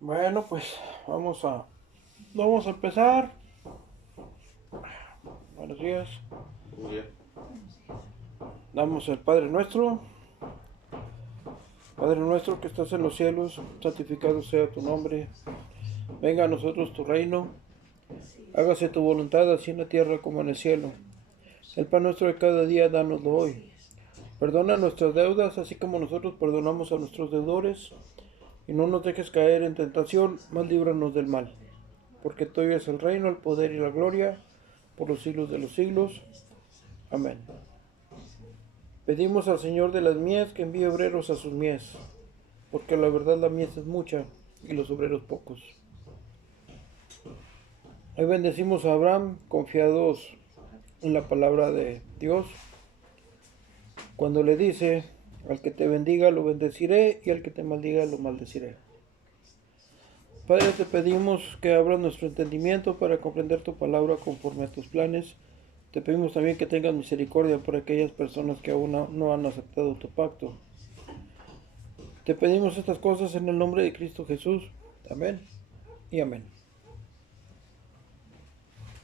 Bueno, pues vamos a empezar. Buenos días. Muy bien. Damos el Padre nuestro. Padre nuestro que estás en los cielos, santificado sea tu nombre. Venga a nosotros tu reino. Hágase tu voluntad así en la tierra como en el cielo. El pan nuestro de cada día, dánoslo hoy. Perdona nuestras deudas, así como nosotros perdonamos a nuestros deudores. Y no nos dejes caer en tentación, mas líbranos del mal. Porque tuyo es el reino, el poder y la gloria, por los siglos de los siglos. Amén. Pedimos al Señor de las mies que envíe obreros a sus mies, porque la verdad la mies es mucha y los obreros pocos. Hoy bendecimos a Abraham, confiados en la palabra de Dios, cuando le dice, al que te bendiga lo bendeciré y al que te maldiga lo maldeciré. Padre, te pedimos que abras nuestro entendimiento para comprender tu palabra conforme a tus planes. Te pedimos también que tengas misericordia por aquellas personas que aún no han aceptado tu pacto. Te pedimos estas cosas en el nombre de Cristo Jesús. Amén y amén.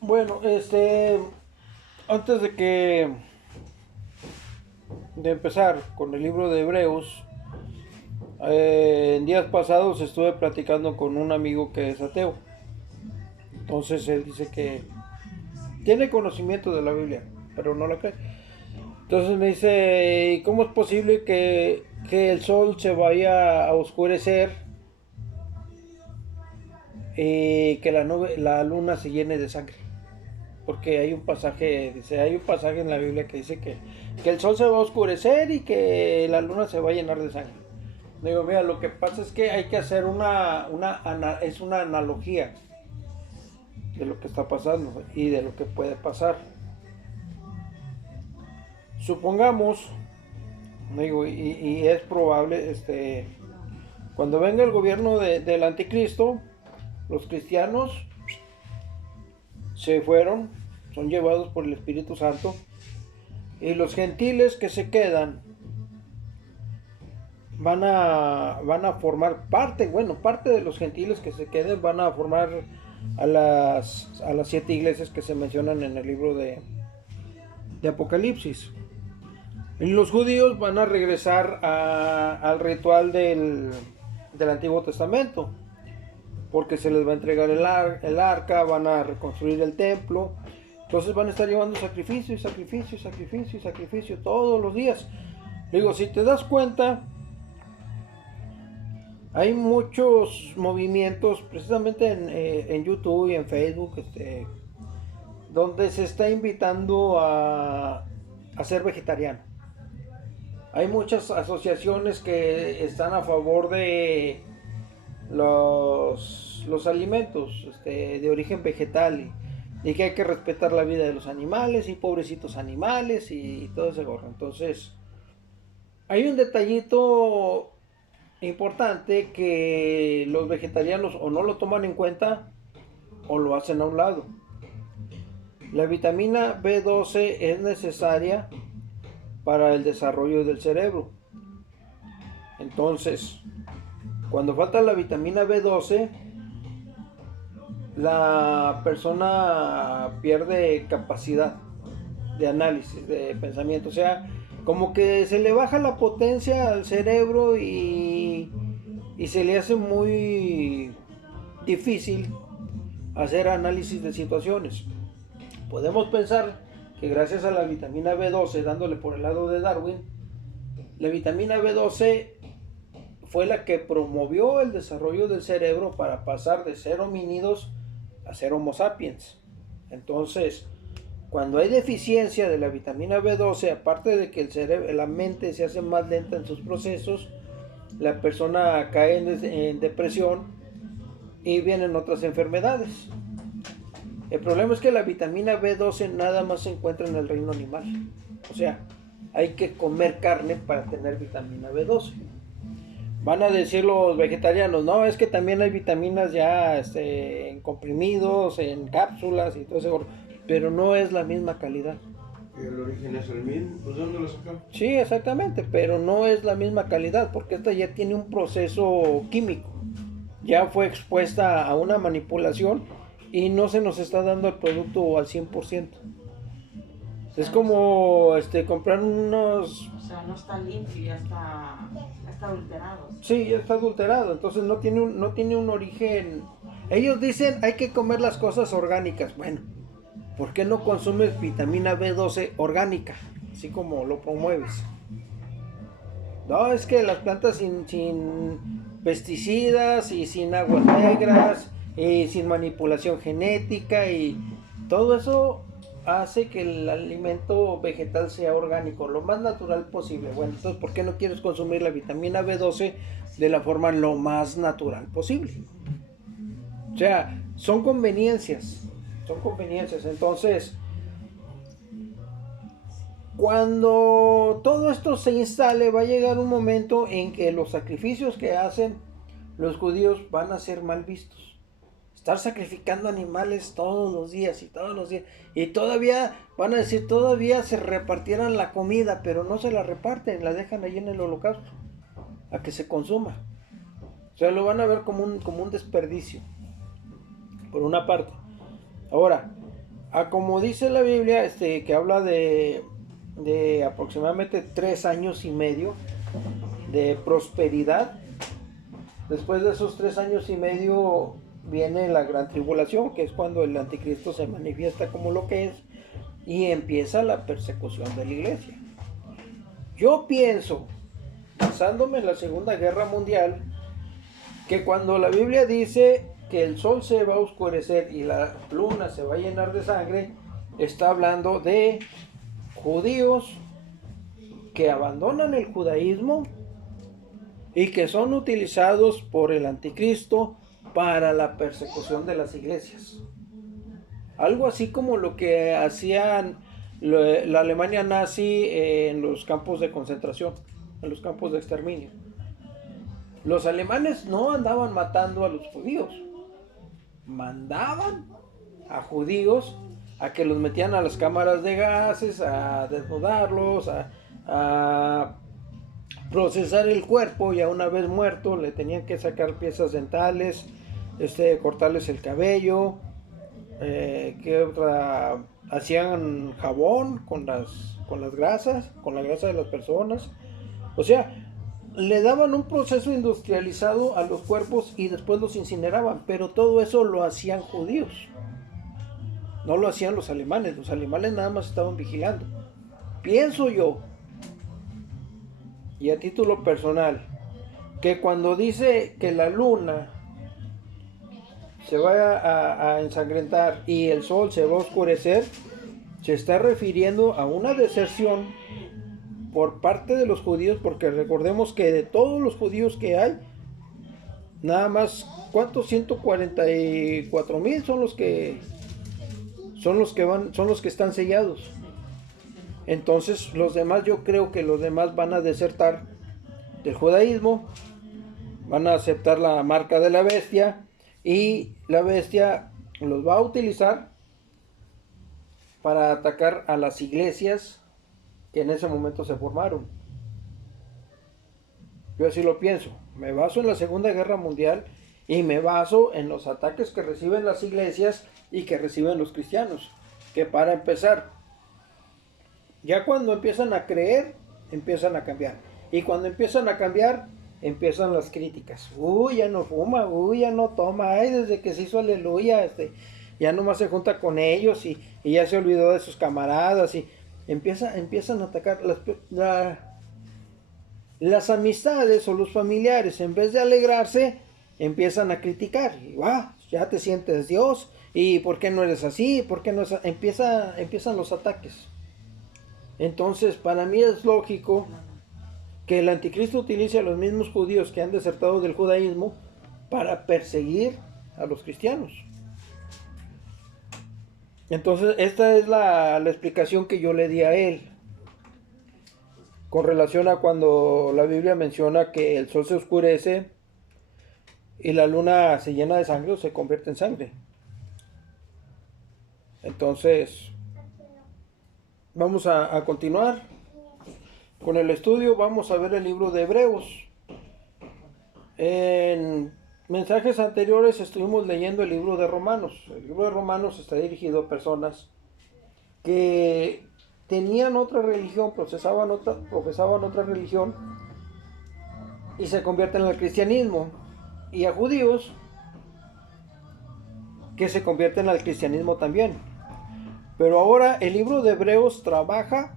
Bueno, antes de empezar con el libro de Hebreos, en días pasados estuve platicando con un amigo que es ateo. Entonces él dice que tiene conocimiento de la Biblia, pero no la cree. Entonces me dice, ¿y cómo es posible que el sol se vaya a oscurecer y que la luna se llene de sangre? Porque hay un pasaje, en la Biblia que dice que el sol se va a oscurecer y que la luna se va a llenar de sangre. Digo, mira, lo que pasa es que hay que hacer una analogía de lo que está pasando y de lo que puede pasar. Supongamos, digo, y es probable, cuando venga el gobierno del anticristo, los cristianos se fueron, son llevados por el Espíritu Santo, y los gentiles que se quedan van a formar parte, bueno, parte de los gentiles que se queden van a formar a las 7 iglesias que se mencionan en el libro de Apocalipsis. Y los judíos van a regresar al ritual del Antiguo Testamento, porque se les va a entregar el arca, van a reconstruir el templo. Entonces van a estar llevando sacrificio y sacrificio y sacrificio y sacrificio todos los días. Digo, si te das cuenta, hay muchos movimientos, precisamente en YouTube y en Facebook, donde se está invitando a ser vegetariano. Hay muchas asociaciones que están a favor de los alimentos de origen vegetal y que hay que respetar la vida de los animales y pobrecitos animales y todo ese gorro. Entonces, hay un detallito importante que los vegetarianos o no lo toman en cuenta o lo hacen a un lado. La vitamina B12 es necesaria para el desarrollo del cerebro. Entonces, cuando falta la vitamina B12, la persona pierde capacidad de análisis, de pensamiento. O sea, como que se le baja la potencia al cerebro y se le hace muy difícil hacer análisis de situaciones. Podemos pensar que gracias a la vitamina B12, dándole por el lado de Darwin, la vitamina B12 fue la que promovió el desarrollo del cerebro para pasar de ser homínidos a ser homo sapiens. Entonces, cuando hay deficiencia de la vitamina B12, aparte de que el cerebro, la mente se hace más lenta en sus procesos, la persona cae en depresión y vienen otras enfermedades. El problema es que la vitamina B12 nada más se encuentra en el reino animal. O sea, hay que comer carne para tener vitamina B12. Van a decir los vegetarianos, no, es que también hay vitaminas ya en comprimidos, en cápsulas y todo eso, pero no es la misma calidad. ¿Y el origen es el mismo? ¿Pues dónde lo sacan? Sí, exactamente, pero no es la misma calidad porque esta ya tiene un proceso químico. ya fue expuesta a una manipulación y no se nos está dando el producto al 100%. Es como comprar unos... O sea, no está limpio, ya está adulterado. Sí, ya está adulterado, entonces no tiene un origen. Ellos dicen hay que comer las cosas orgánicas. Bueno, ¿por qué no consumes vitamina B12 orgánica? Así como lo promueves. No, es que las plantas sin pesticidas y sin aguas negras y sin manipulación genética y todo eso hace que el alimento vegetal sea orgánico, lo más natural posible. Bueno, entonces, ¿por qué no quieres consumir la vitamina B12 de la forma lo más natural posible? O sea, son conveniencias. Entonces, cuando todo esto se instale, va a llegar un momento en que los sacrificios que hacen los judíos van a ser mal vistos. Estar sacrificando animales todos los días. Y todavía van a decir, todavía se repartieran la comida, pero no se la reparten, la dejan ahí en el holocausto, a que se consuma. O sea, lo van a ver como un desperdicio, por una parte. Ahora, como dice la Biblia, que habla de aproximadamente 3 años y medio de prosperidad. Después de esos 3 años y medio viene la gran tribulación, que es cuando el anticristo se manifiesta como lo que es y empieza la persecución de la iglesia. Yo pienso, basándome en la Segunda Guerra Mundial, que cuando la Biblia dice que el sol se va a oscurecer y la luna se va a llenar de sangre, está hablando de judíos que abandonan el judaísmo y que son utilizados por el anticristo para la persecución de las iglesias. Algo así como lo que hacían la Alemania nazi en los campos de concentración, en los campos de exterminio. Los alemanes no andaban matando a los judíos, mandaban a judíos a que los metían a las cámaras de gases, a desnudarlos, a procesar el cuerpo, y a una vez muerto le tenían que sacar piezas dentales, cortarles el cabello, ¿qué otra? Hacían jabón con las grasas, con la grasa de las personas. O sea, le daban un proceso industrializado a los cuerpos y después los incineraban, pero todo eso lo hacían judíos. No lo hacían los alemanes nada más estaban vigilando. Pienso yo, y a título personal, que cuando dice que la luna se va a ensangrentar y el sol se va a oscurecer, se está refiriendo a una deserción por parte de los judíos, porque recordemos que de todos los judíos que hay, nada más, ¿cuántos? 144,000 son los que están sellados. Entonces los demás, yo creo que los demás van a desertar del judaísmo, van a aceptar la marca de la bestia, y la bestia los va a utilizar para atacar a las iglesias que en ese momento se formaron. Yo así lo pienso. Me baso en la Segunda Guerra Mundial y me baso en los ataques que reciben las iglesias y que reciben los cristianos. Que para empezar, ya cuando empiezan a creer, empiezan a cambiar. Y cuando empiezan a cambiar, empiezan las críticas. Uy, ya no fuma, uy, ya no toma, ay, desde que se hizo aleluya, ya nomás se junta con ellos y ya se olvidó de sus camaradas y empiezan a atacar las amistades o los familiares. En vez de alegrarse, empiezan a criticar. Y, ya te sientes Dios, y ¿por qué no eres así? ¿Por qué no es? Empiezan los ataques. Entonces, para mí es lógico que el anticristo utilice a los mismos judíos que han desertado del judaísmo para perseguir a los cristianos. Entonces, esta es la explicación que yo le di a él con relación a cuando la Biblia menciona que el sol se oscurece y la luna se llena de sangre o se convierte en sangre. Entonces, vamos a continuar con el estudio. Vamos a ver el libro de Hebreos. En mensajes anteriores estuvimos leyendo el libro de Romanos. El libro de Romanos está dirigido a personas que tenían otra religión, profesaban otra religión y se convierten al cristianismo. Y a judíos que se convierten al cristianismo también. Pero ahora el libro de Hebreos trabaja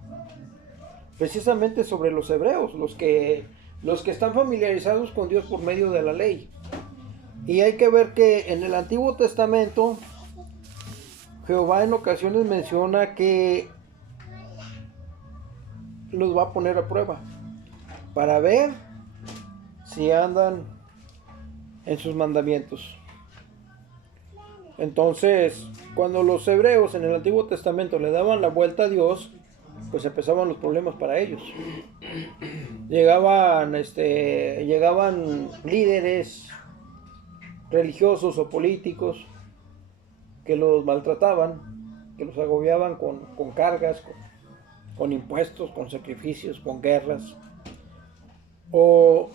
precisamente sobre los hebreos, los que están familiarizados con Dios por medio de la ley. Y hay que ver que en el Antiguo Testamento Jehová en ocasiones menciona que los va a poner a prueba para ver si andan en sus mandamientos. Entonces, cuando los hebreos en el Antiguo Testamento le daban la vuelta a Dios, pues empezaban los problemas para ellos. Llegaban líderes religiosos o políticos que los maltrataban, que los agobiaban con cargas, con impuestos, con sacrificios, con guerras. O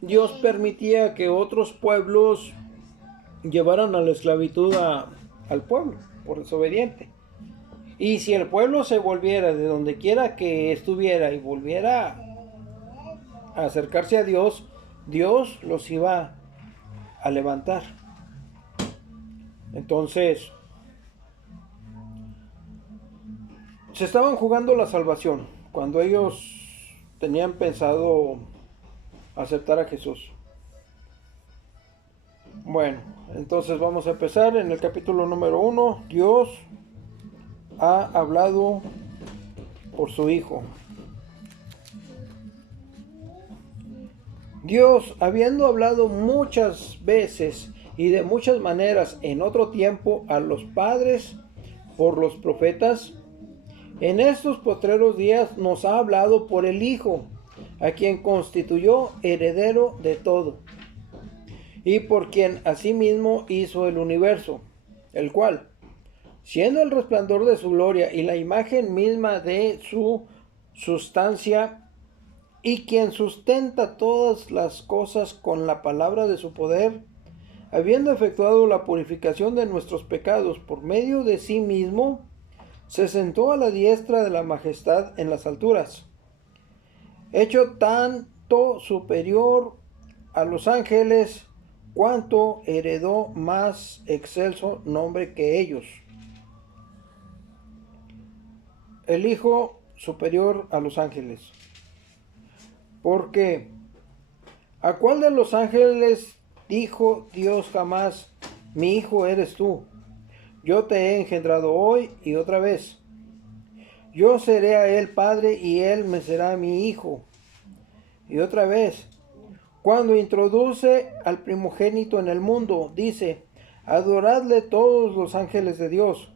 Dios permitía que otros pueblos llevaran a la esclavitud al pueblo por desobediente. Y si el pueblo se volviera de donde quiera que estuviera y volviera a acercarse a Dios, Dios los iba a levantar. Entonces, se estaban jugando la salvación cuando ellos tenían pensado aceptar a Jesús. Bueno, entonces vamos a empezar en el capítulo número 1. Dios ha hablado por su Hijo. Dios, habiendo hablado muchas veces y de muchas maneras en otro tiempo a los padres por los profetas, en estos postreros días nos ha hablado por el Hijo, a quien constituyó heredero de todo, y por quien asimismo hizo el universo, el cual, siendo el resplandor de su gloria y la imagen misma de su sustancia, y quien sustenta todas las cosas con la palabra de su poder, habiendo efectuado la purificación de nuestros pecados por medio de sí mismo, se sentó a la diestra de la majestad en las alturas, hecho tanto superior a los ángeles, cuanto heredó más excelso nombre que ellos. El Hijo superior a los ángeles. Porque, ¿a cuál de los ángeles dijo Dios jamás, mi hijo eres tú? Yo te he engendrado hoy y otra vez. Yo seré a él padre y él me será mi hijo. Y otra vez, cuando introduce al primogénito en el mundo, dice, adoradle todos los ángeles de Dios.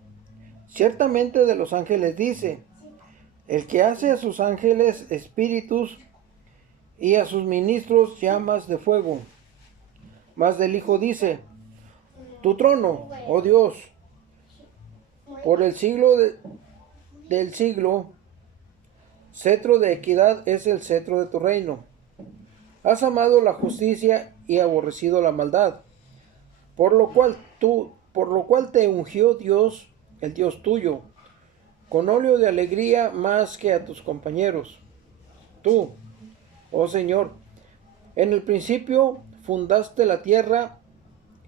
Ciertamente de los ángeles dice, el que hace a sus ángeles espíritus y a sus ministros llamas de fuego. Mas del Hijo dice, tu trono, oh Dios, por el siglo del siglo, cetro de equidad es el cetro de tu reino. Has amado la justicia y aborrecido la maldad, por lo cual te ungió Dios, el Dios tuyo, con óleo de alegría más que a tus compañeros. Tú, oh Señor, en el principio fundaste la tierra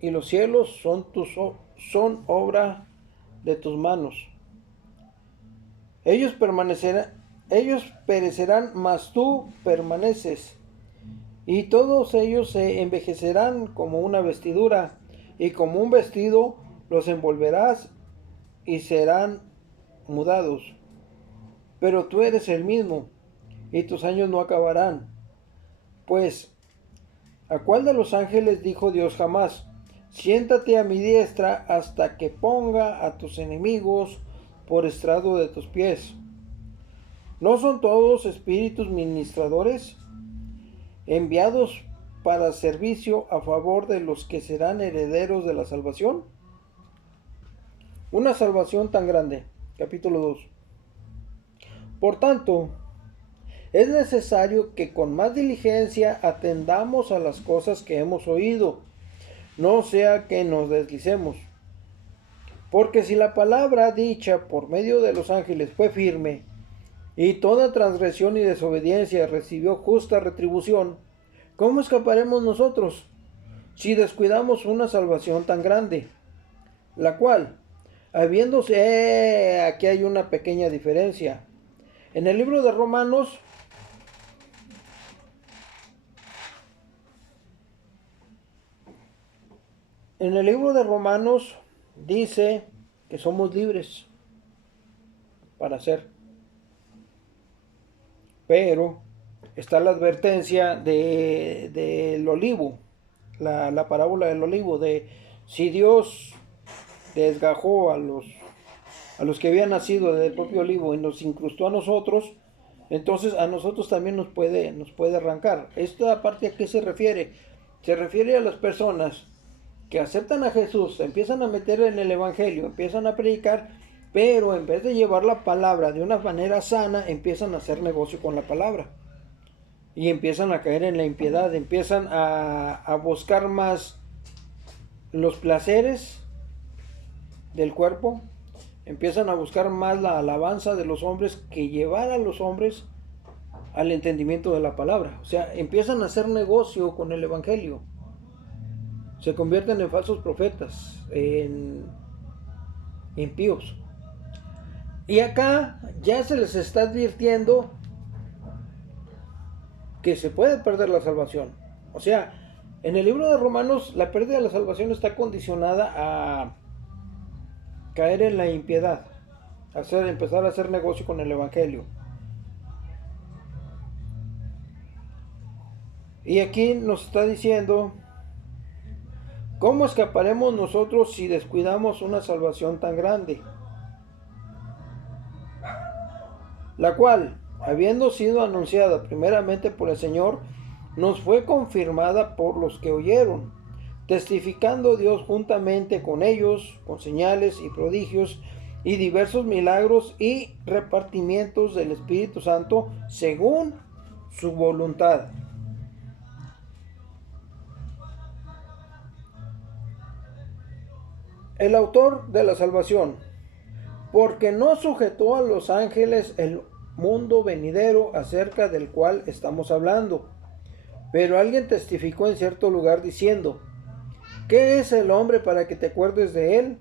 y los cielos son obra de tus manos. Ellos perecerán, mas tú permaneces, y todos ellos se envejecerán como una vestidura, y como un vestido los envolverás y serán mudados. Pero tú eres el mismo, y tus años no acabarán. Pues, ¿a cuál de los ángeles dijo Dios jamás, siéntate a mi diestra hasta que ponga a tus enemigos por estrado de tus pies? ¿No son todos espíritus ministradores, enviados para servicio a favor de los que serán herederos de la salvación? Una salvación tan grande. Capítulo 2. Por tanto, es necesario que con más diligencia atendamos a las cosas que hemos oído, no sea que nos deslicemos. Porque si la palabra dicha por medio de los ángeles fue firme, y toda transgresión y desobediencia recibió justa retribución, ¿cómo escaparemos nosotros si descuidamos una salvación tan grande? La cual, habiéndose, aquí hay una pequeña diferencia. En el libro de Romanos, dice que somos libres para hacer. Pero está la advertencia del olivo, la parábola del olivo, de si Dios desgajó a los que habían nacido del propio olivo y nos incrustó a nosotros, entonces a nosotros también nos puede arrancar. Esta parte, ¿a qué se refiere? Se refiere a las personas que aceptan a Jesús, se empiezan a meter en el evangelio, empiezan a predicar, pero en vez de llevar la palabra de una manera sana, empiezan a hacer negocio con la palabra. Y empiezan a caer en la impiedad, empiezan a buscar más los placeres del cuerpo, empiezan a buscar más la alabanza de los hombres que llevar a los hombres al entendimiento de la palabra. O sea, empiezan a hacer negocio con el evangelio. Se convierten en falsos profetas, en impíos. Y acá ya se les está advirtiendo que se puede perder la salvación. O sea, en el libro de Romanos la pérdida de la salvación está condicionada a caer en la impiedad, empezar a hacer negocio con el evangelio. Y aquí nos está diciendo, ¿cómo escaparemos nosotros si descuidamos una salvación tan grande? La cual, habiendo sido anunciada primeramente por el Señor, nos fue confirmada por los que oyeron, testificando Dios juntamente con ellos, con señales y prodigios y diversos milagros y repartimientos del Espíritu Santo según su voluntad. El autor de la salvación, porque no sujetó a los ángeles el mundo venidero acerca del cual estamos hablando. Pero alguien testificó en cierto lugar diciendo, ¿qué es el hombre para que te acuerdes de él?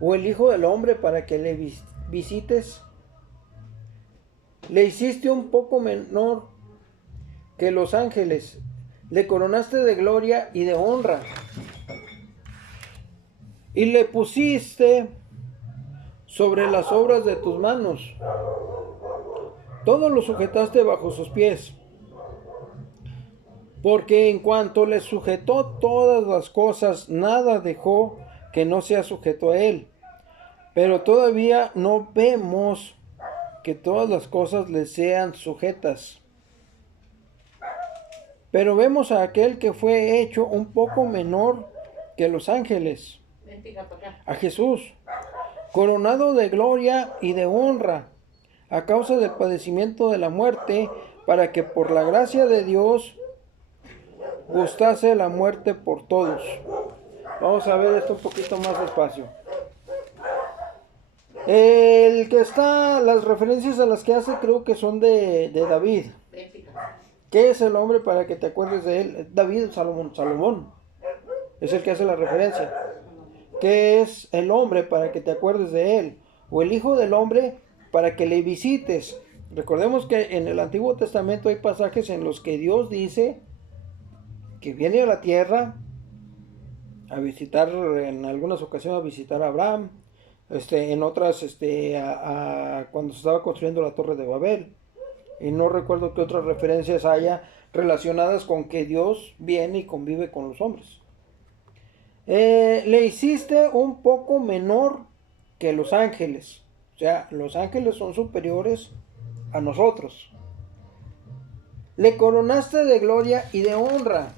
¿O el hijo del hombre para que le visites? Le hiciste un poco menor que los ángeles, le coronaste de gloria y de honra, y le pusiste sobre las obras de tus manos. Todo lo sujetaste bajo sus pies. Porque en cuanto le sujetó todas las cosas, nada dejó que no sea sujeto a él. Pero todavía no vemos que todas las cosas le sean sujetas. Pero vemos a aquel que fue hecho un poco menor que los ángeles, a Jesús, coronado de gloria y de honra, a causa del padecimiento de la muerte, para que por la gracia de Dios gustase la muerte por todos. Vamos a ver esto un poquito más despacio. Las referencias a las que hace creo que son de David. ¿Qué es el hombre para que te acuerdes de él? David, Salomón es el que hace la referencia. ¿Qué es el hombre para que te acuerdes de él? O el hijo del hombre para que le visites. Recordemos que en el Antiguo Testamento hay pasajes en los que Dios dice que viene a la tierra a visitar, en algunas ocasiones a visitar a Abraham, en otras cuando se estaba construyendo la Torre de Babel. Y no recuerdo qué otras referencias haya relacionadas con que Dios viene y convive con los hombres. Le hiciste un poco menor que los ángeles. O sea, los ángeles son superiores a nosotros. Le coronaste de gloria y de honra,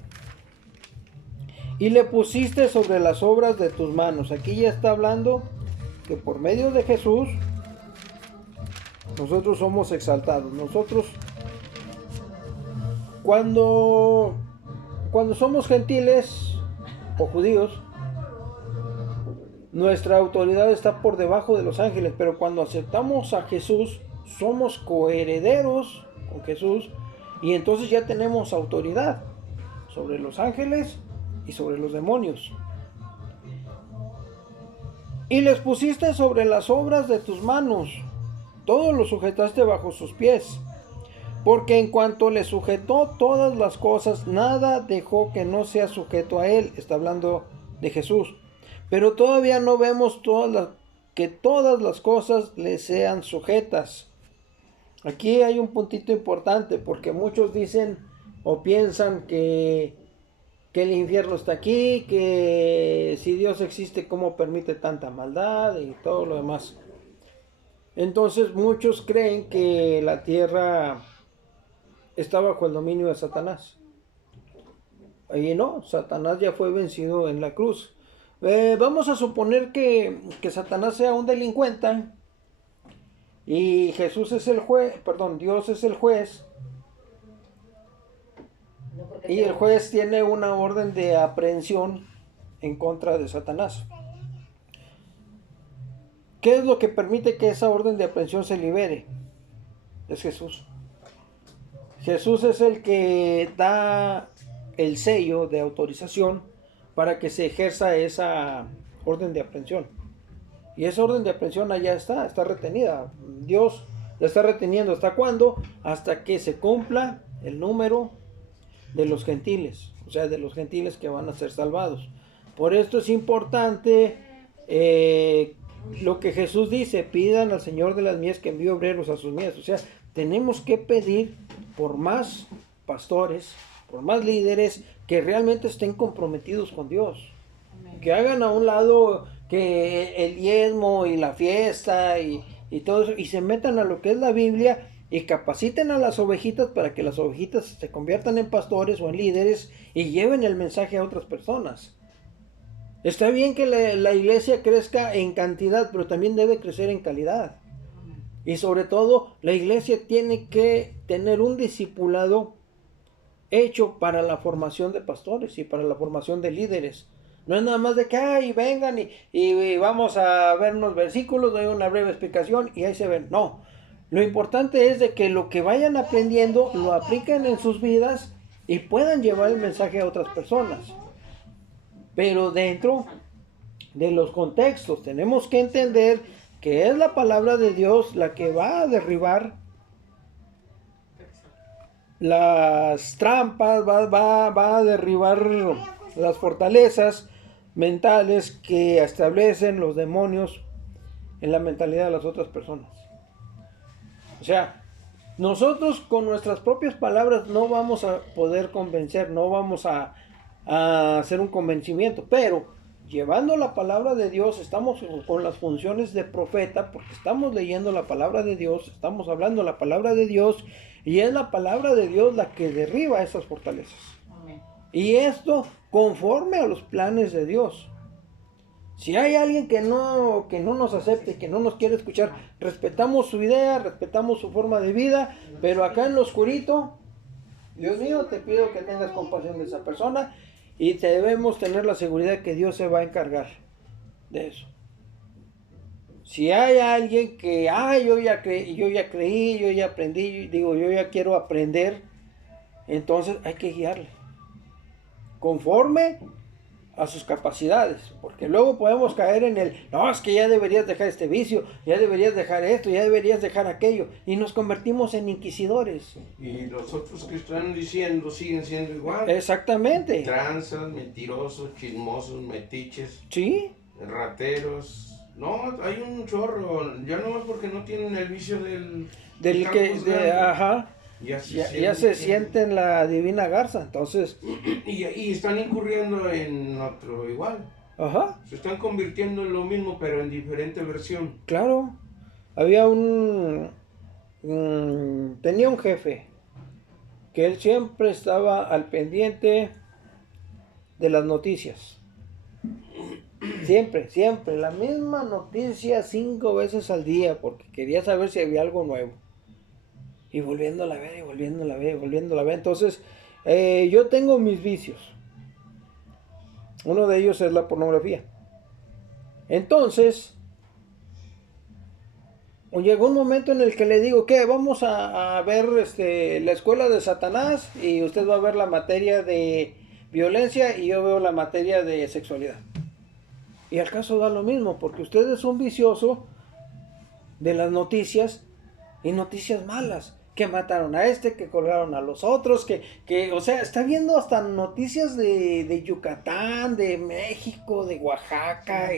y le pusiste sobre las obras de tus manos. Aquí ya está hablando que por medio de Jesús nosotros somos exaltados. Nosotros Cuando somos gentiles o judíos, nuestra autoridad está por debajo de los ángeles, pero cuando aceptamos a Jesús, somos coherederos con Jesús y entonces ya tenemos autoridad sobre los ángeles y sobre los demonios. Y les pusiste sobre las obras de tus manos, todo lo sujetaste bajo sus pies, porque en cuanto le sujetó todas las cosas, nada dejó que no sea sujeto a él. Está hablando de Jesús. Pero todavía no vemos que todas las cosas le sean sujetas. Aquí hay un puntito importante, porque muchos dicen o piensan que el infierno está aquí, que si Dios existe, ¿cómo permite tanta maldad y todo lo demás? Entonces muchos creen que la tierra está bajo el dominio de Satanás. Y no, Satanás ya fue vencido en la cruz. Vamos a suponer que Satanás sea un delincuente y Jesús es el juez, perdón, Dios es el juez. Y el juez tiene una orden de aprehensión en contra de Satanás. ¿Qué es lo que permite que esa orden de aprehensión se libere? Es Jesús. Jesús es el que da el sello de autorización para que se ejerza esa orden de aprehensión. Y esa orden de aprehensión allá está retenida. Dios la está reteniendo. ¿Hasta cuándo? Hasta que se cumpla el número de los gentiles, o sea, de los gentiles que van a ser salvados. Por esto es importante lo que Jesús dice: pidan al Señor de las mies que envíe obreros a sus mies. O sea, tenemos que pedir por más pastores, por más líderes que realmente estén comprometidos con Dios. Amén. Que hagan a un lado que el diezmo y la fiesta y todo eso, y se metan a lo que es la Biblia y capaciten a las ovejitas para que las ovejitas se conviertan en pastores o en líderes y lleven el mensaje a otras personas. Está bien que la iglesia crezca en cantidad, pero también debe crecer en calidad. Y sobre todo, la iglesia tiene que tener un discipulado hecho para la formación de pastores y para la formación de líderes. No es nada más de que vengan y vamos a ver unos versículos, doy una breve explicación y ahí se ven. No, lo importante es de que lo que vayan aprendiendo lo apliquen en sus vidas y puedan llevar el mensaje a otras personas. Pero dentro de los contextos tenemos que entender que es la palabra de Dios la que va a derribar las trampas, va a derribar las fortalezas mentales que establecen los demonios en la mentalidad de las otras personas. O sea, nosotros con nuestras propias palabras no vamos a poder convencer, no vamos a hacer un convencimiento, pero llevando la palabra de Dios, estamos con las funciones de profeta, porque estamos leyendo la palabra de Dios, estamos hablando la palabra de Dios, y es la palabra de Dios la que derriba esas fortalezas. Amén. Y esto conforme a los planes de Dios. Si hay alguien que no nos acepte, que no nos quiere escuchar, respetamos su idea, respetamos su forma de vida, pero acá en lo oscurito, Dios mío, te pido que tengas compasión de esa persona y debemos tener la seguridad que Dios se va a encargar de eso. Si hay alguien que, yo ya creí, yo ya aprendí, yo ya quiero aprender, entonces hay que guiarle conforme a sus capacidades, porque luego podemos caer en no, es que ya deberías dejar este vicio, ya deberías dejar esto, ya deberías dejar aquello, y nos convertimos en inquisidores. Y los otros que están diciendo siguen siendo igual. Exactamente. Tranzas, mentirosos, chismosos, metiches. Sí. Rateros. No, hay un chorro, ya no es porque no tienen el vicio del que, ajá. Ya se siente en la divina garza, entonces. Y están incurriendo en otro igual. Ajá. Se están convirtiendo en lo mismo, pero en diferente versión. Claro. Había tenía un jefe que él siempre estaba al pendiente de las noticias. Siempre, la misma noticia 5 veces al día, porque quería saber si había algo nuevo. Y volviéndola a ver, y volviéndola a ver, y volviéndola a ver. Entonces, yo tengo mis vicios. Uno de ellos es la pornografía. Entonces, llegó un momento en el que le digo, ¿qué? Vamos a ver la escuela de Satanás y usted va a ver la materia de violencia y yo veo la materia de sexualidad. Y al caso da lo mismo, porque usted es un vicioso de las noticias y noticias malas. Que mataron a que colgaron a los otros, o sea, está viendo hasta noticias de Yucatán, de México, de Oaxaca.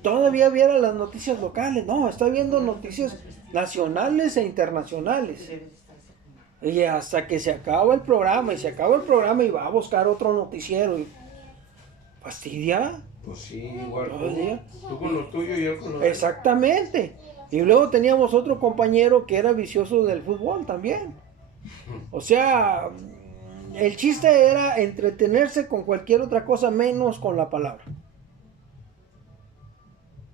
Todavía viera las noticias locales, no, está viendo noticias nacionales e internacionales. Y hasta que se acaba el programa, y se acaba el programa y va a buscar otro noticiero. Y fastidia. Pues sí, igual todo el día. Tú con lo tuyo y yo con lo Exactamente. Y luego teníamos otro compañero que era vicioso del fútbol también. O sea, el chiste era entretenerse con cualquier otra cosa menos con la palabra.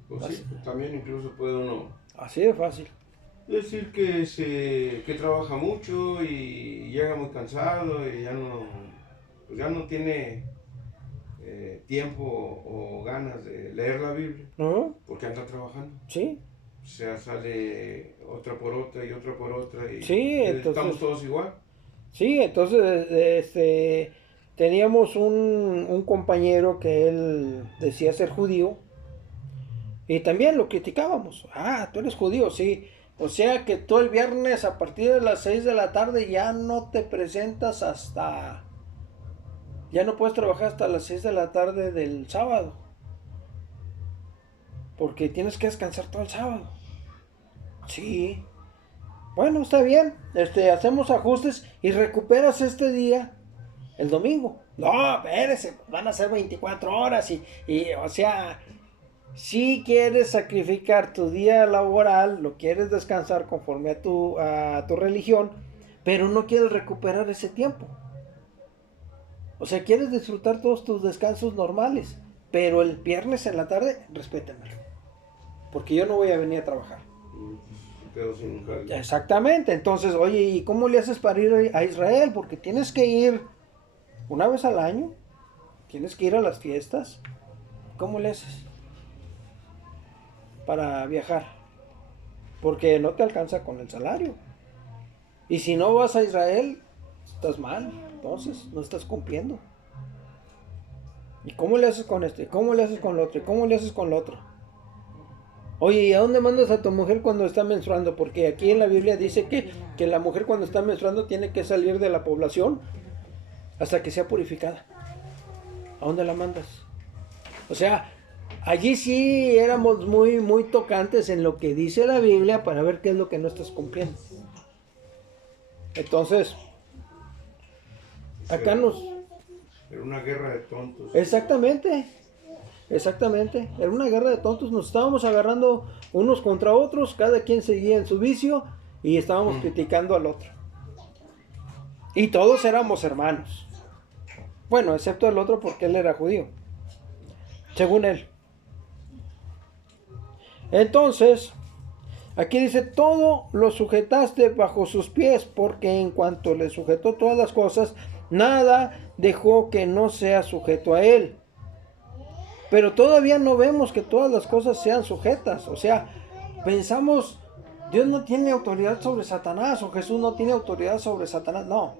Pues sí, también incluso puede uno Así de fácil. decir que trabaja mucho y llega muy cansado y ya no tiene tiempo o ganas de leer la Biblia, ¿No? porque anda trabajando. Sí. O sea, sale otra por otra y otra por otra y Sí, entonces, estamos todos igual. Sí, entonces teníamos un compañero que él decía ser judío y también lo criticábamos. Ah, tú eres judío, sí. O sea que tú el viernes a partir de las 6 de la tarde ya no te presentas ya no puedes trabajar hasta las 6 de la tarde del sábado. Porque tienes que descansar todo el sábado. Sí. Bueno, está bien. Hacemos ajustes y recuperas este día el domingo. No, espérese, van a ser 24 horas o sea, si quieres sacrificar tu día laboral, lo quieres descansar conforme a tu religión, pero no quieres recuperar ese tiempo. O sea, quieres disfrutar todos tus descansos normales, pero el viernes en la tarde, respétenmelo. Porque yo no voy a venir a trabajar. Quedo sin un jale. Exactamente. Entonces, oye, ¿y cómo le haces para ir a Israel? Porque tienes que ir una vez al año. Tienes que ir a las fiestas. ¿Cómo le haces para viajar? Porque no te alcanza con el salario. Y si no vas a Israel, estás mal. Entonces, no estás cumpliendo. ¿Y cómo le haces con este? ¿Cómo le haces con lo otro? ¿Y cómo le haces con lo otro? Oye, ¿y a dónde mandas a tu mujer cuando está menstruando? Porque aquí en la Biblia dice que la mujer cuando está menstruando tiene que salir de la población hasta que sea purificada. ¿A dónde la mandas? O sea, allí sí éramos muy, muy tocantes en lo que dice la Biblia para ver qué es lo que no estás cumpliendo. Entonces, acá Era una guerra de tontos. Exactamente. Era una guerra de tontos, nos estábamos agarrando unos contra otros, cada quien seguía en su vicio y estábamos criticando al otro. Y todos éramos hermanos. Bueno, excepto el otro porque él era judío, según él. Entonces, aquí dice, todo lo sujetaste bajo sus pies, porque en cuanto le sujetó todas las cosas, nada dejó que no sea sujeto a él. Pero todavía no vemos que todas las cosas sean sujetas. O sea, pensamos, Dios no tiene autoridad sobre Satanás o Jesús no tiene autoridad sobre Satanás. No,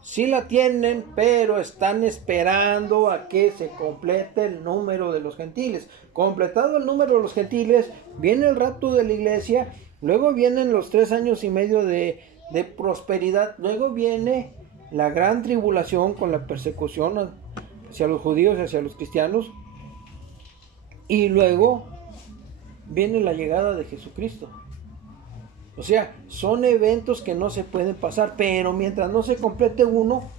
sí la tienen, pero están esperando a que se complete el número de los gentiles. Completado el número de los gentiles, viene el rapto de la iglesia, luego vienen los 3 años y medio de prosperidad, luego viene la gran tribulación con la persecución hacia los judíos y hacia los cristianos. Y luego viene la llegada de Jesucristo. O sea, son eventos que no se pueden pasar, pero mientras no se complete uno,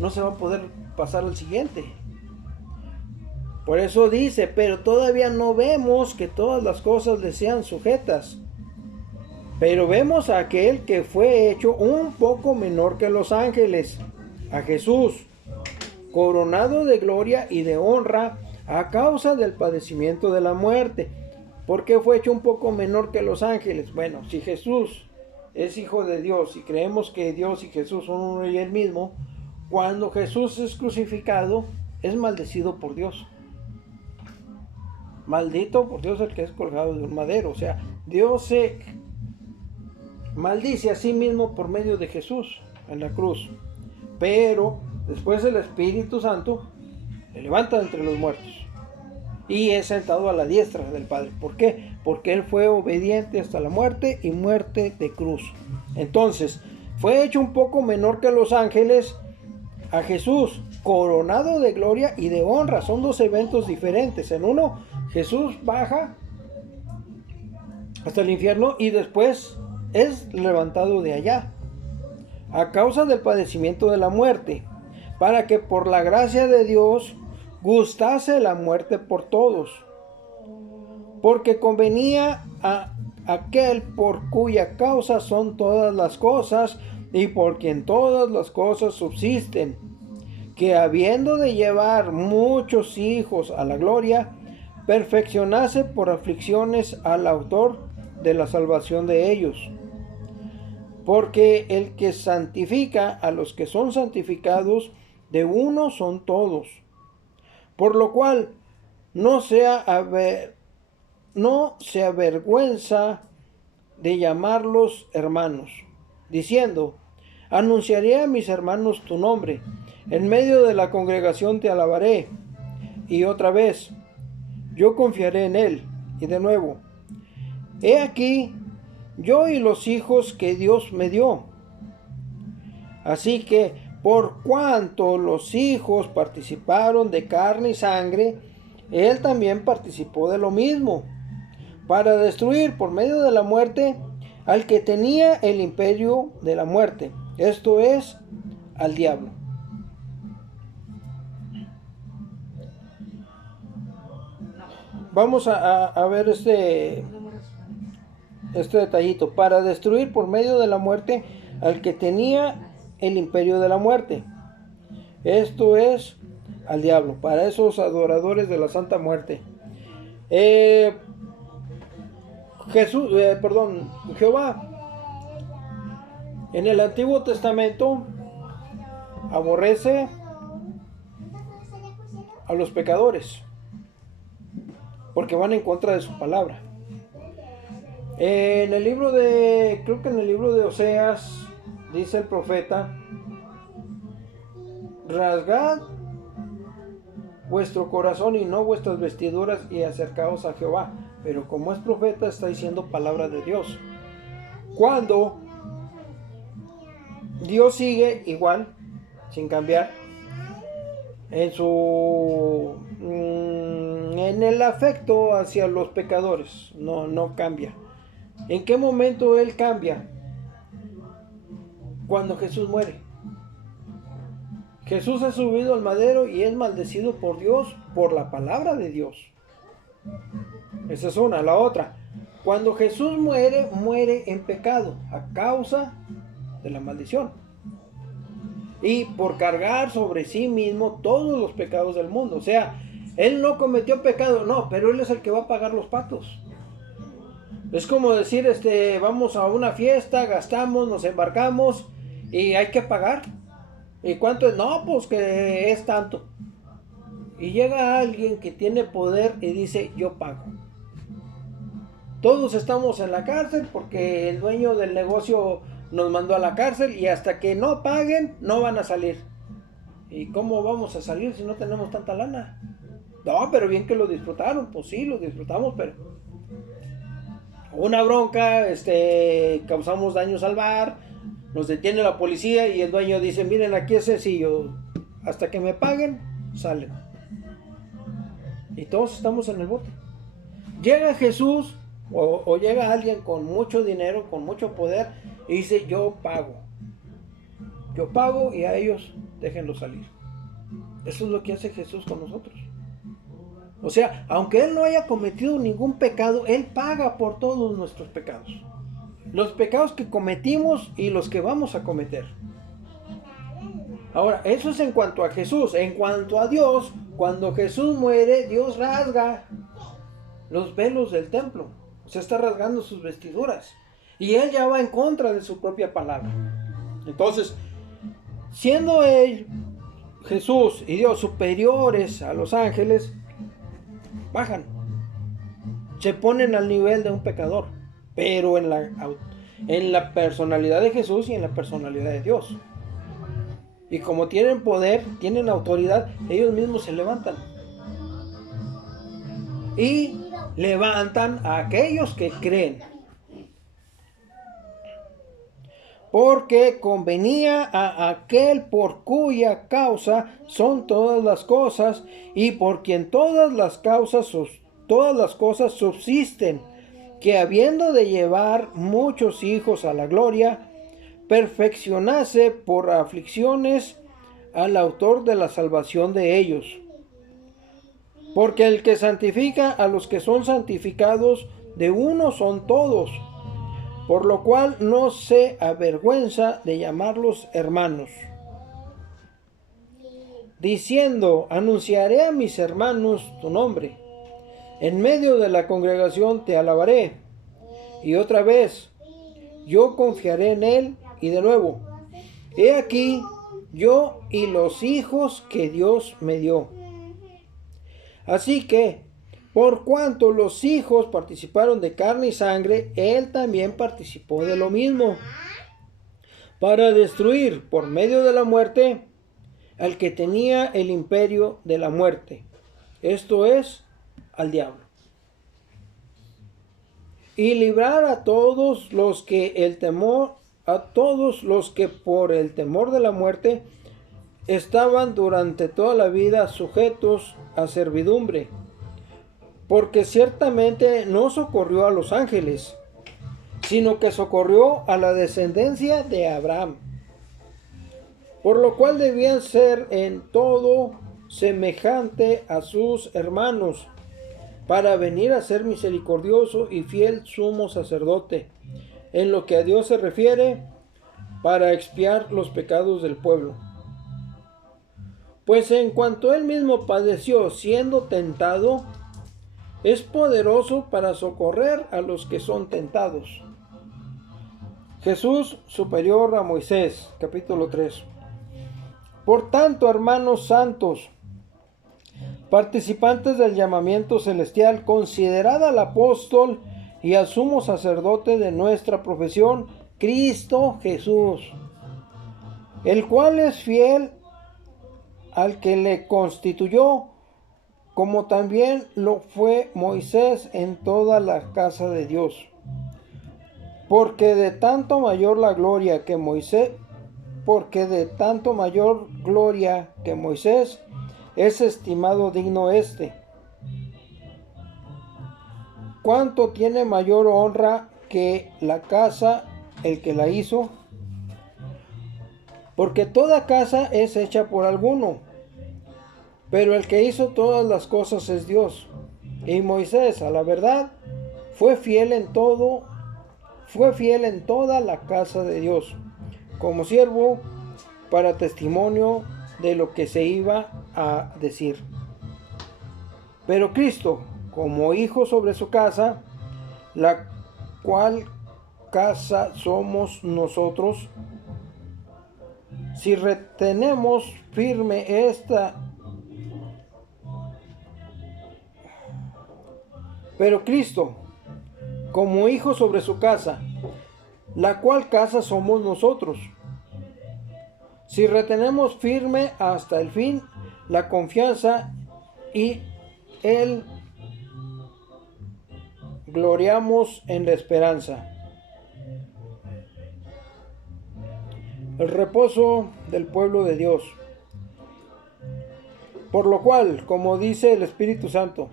no se va a poder pasar al siguiente. Por eso dice, pero todavía no vemos que todas las cosas le sean sujetas. Pero vemos a aquel que fue hecho un poco menor que los ángeles, a Jesús, coronado de gloria y de honra, a causa del padecimiento de la muerte. ¿Por qué fue hecho un poco menor que los ángeles? Bueno, si Jesús es hijo de Dios y creemos que Dios y Jesús son uno y el mismo, cuando Jesús es crucificado, es maldecido por Dios. Maldito por Dios el que es colgado de un madero. O sea, Dios se maldice a sí mismo por medio de Jesús en la cruz. Pero después el Espíritu Santo le levanta entre los muertos y es sentado a la diestra del Padre. ¿Por qué? Porque Él fue obediente hasta la muerte y muerte de cruz. Entonces, fue hecho un poco menor que los ángeles a Jesús, coronado de gloria y de honra. Son dos eventos diferentes. En uno, Jesús baja hasta el infierno y después es levantado de allá a causa del padecimiento de la muerte, para que por la gracia de Dios gustase la muerte por todos, porque convenía a aquel por cuya causa son todas las cosas y por quien todas las cosas subsisten, que habiendo de llevar muchos hijos a la gloria, perfeccionase por aflicciones al autor de la salvación de ellos. Porque el que santifica a los que son santificados, de uno son todos. Por lo cual no se avergüenza de llamarlos hermanos, diciendo: anunciaré a mis hermanos tu nombre, en medio de la congregación te alabaré. Y otra vez, yo confiaré en él. Y de nuevo, he aquí, yo y los hijos que Dios me dio. Así que, por cuanto los hijos participaron de carne y sangre, Él también participó de lo mismo, para destruir por medio de la muerte al que tenía el imperio de la muerte, esto es, al diablo. Vamos a ver este detallito. Para destruir por medio de la muerte al que tenía el imperio de la muerte, esto es, al diablo. Para esos adoradores de la Santa Muerte, Jehová en el Antiguo Testamento aborrece a los pecadores porque van en contra de su palabra. En el libro de, creo que en el libro de Oseas, dice el profeta: rasgad vuestro corazón y no vuestras vestiduras y acercaos a Jehová. Pero como es profeta, está diciendo palabra de Dios. Cuando Dios sigue igual, sin cambiar, en el afecto hacia los pecadores, no cambia. ¿En qué momento Él cambia? Cuando Jesús muere. Jesús es subido al madero y es maldecido por Dios por la palabra de Dios. Esa es una. La otra, cuando Jesús muere, muere en pecado a causa de la maldición y por cargar sobre sí mismo todos los pecados del mundo. O sea, Él no cometió pecado, no, pero Él es el que va a pagar los patos. Es como decir, vamos a una fiesta, gastamos, nos embarcamos y hay que pagar. ¿Y cuánto es? No, pues que es tanto. Y llega alguien que tiene poder y dice: yo pago. Todos estamos en la cárcel porque el dueño del negocio nos mandó a la cárcel y hasta que no paguen no van a salir. ¿Y cómo vamos a salir si no tenemos tanta lana? No, pero bien que lo disfrutaron. Pues sí, lo disfrutamos, pero una bronca, causamos daños al bar, nos detiene la policía y el dueño dice: miren, aquí es sencillo, hasta que me paguen, salen. Y todos estamos en el bote. Llega Jesús o llega alguien con mucho dinero, con mucho poder, y dice: yo pago y a ellos déjenlo salir. Eso es lo que hace Jesús con nosotros. O sea, aunque Él no haya cometido ningún pecado, Él paga por todos nuestros pecados. Los pecados que cometimos y los que vamos a cometer. Ahora, eso es en cuanto a Jesús. En cuanto a Dios, cuando Jesús muere, Dios rasga los velos del templo. O sea, está rasgando sus vestiduras. Y él ya va en contra de su propia palabra. Entonces, siendo él, Jesús y Dios, superiores a los ángeles, bajan. Se ponen al nivel de un pecador. Pero en la personalidad de Jesús y en la personalidad de Dios. Y como tienen poder, tienen autoridad, ellos mismos se levantan. Y levantan a aquellos que creen. Porque convenía a aquel por cuya causa son todas las cosas, y por quien todas las cosas subsisten, que habiendo de llevar muchos hijos a la gloria, perfeccionase por aflicciones al autor de la salvación de ellos. Porque el que santifica a los que son santificados, de uno son todos, por lo cual no se avergüenza de llamarlos hermanos, diciendo: anunciaré a mis hermanos tu nombre, en medio de la congregación te alabaré. Y otra vez, yo confiaré en él. Y de nuevo, he aquí yo y los hijos que Dios me dio. Así que, por cuanto los hijos participaron de carne y sangre, él también participó de lo mismo, para destruir por medio de la muerte al que tenía el imperio de la muerte, esto es, al diablo, y librar a todos los que por el temor de la muerte estaban durante toda la vida sujetos a servidumbre, porque ciertamente no socorrió a los ángeles, sino que socorrió a la descendencia de Abraham, por lo cual debían ser en todo semejante a sus hermanos, para venir a ser misericordioso y fiel sumo sacerdote, en lo que a Dios se refiere, para expiar los pecados del pueblo. Pues en cuanto él mismo padeció siendo tentado, es poderoso para socorrer a los que son tentados. Jesús superior a Moisés, capítulo 3. Por tanto, hermanos santos, participantes del llamamiento celestial, considerad al apóstol y al sumo sacerdote de nuestra profesión, Cristo Jesús, el cual es fiel al que le constituyó, como también lo fue Moisés en toda la casa de Dios. Porque de tanto mayor gloria que Moisés, es estimado digno este. ¿Cuánto tiene mayor honra que la casa el que la hizo? Porque toda casa es hecha por alguno, pero el que hizo todas las cosas es Dios. Y Moisés, a la verdad, fue fiel en toda la casa de Dios, como siervo para testimonio de lo que se iba a decir. Pero Cristo, como hijo sobre su casa, la cual casa somos nosotros, si retenemos firme esta. Pero Cristo, como hijo sobre su casa, la cual casa somos nosotros, si retenemos firme hasta el fin la confianza y el gloriamos en la esperanza. El reposo del pueblo de Dios. Por lo cual, como dice el Espíritu Santo,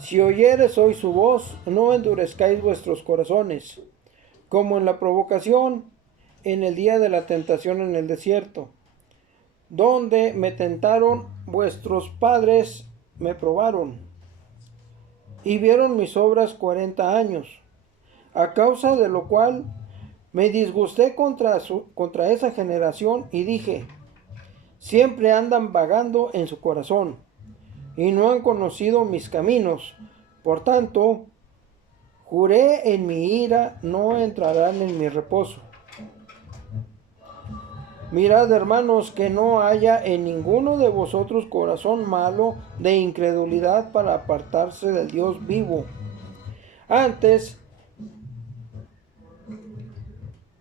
si oyeres hoy su voz, no endurezcáis vuestros corazones, como en la provocación en el día de la tentación en el desierto, donde me tentaron vuestros padres, me probaron, y vieron mis obras 40 años, a causa de lo cual me disgusté contra esa generación y dije: siempre andan vagando en su corazón, y no han conocido mis caminos. Por tanto, Juré en mi ira, no entrarán en mi reposo. Mirad, hermanos, que no haya en ninguno de vosotros corazón malo de incredulidad para apartarse del Dios vivo. Antes,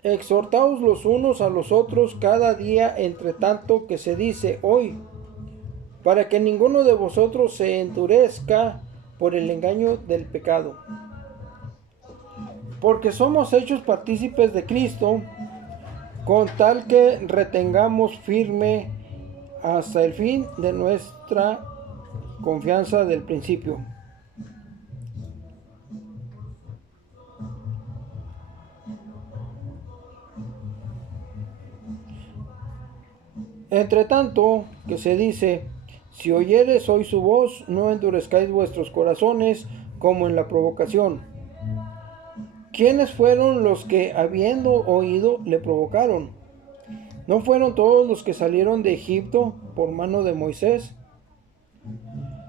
exhortaos los unos a los otros cada día, entre tanto que se dice hoy, para que ninguno de vosotros se endurezca por el engaño del pecado. Porque somos hechos partícipes de Cristo, con tal que retengamos firme hasta el fin de nuestra confianza del principio. Entre tanto que se dice, si oyereis hoy su voz, no endurezcáis vuestros corazones como en la provocación. ¿Quiénes fueron los que, habiendo oído, le provocaron? ¿No fueron todos los que salieron de Egipto por mano de Moisés?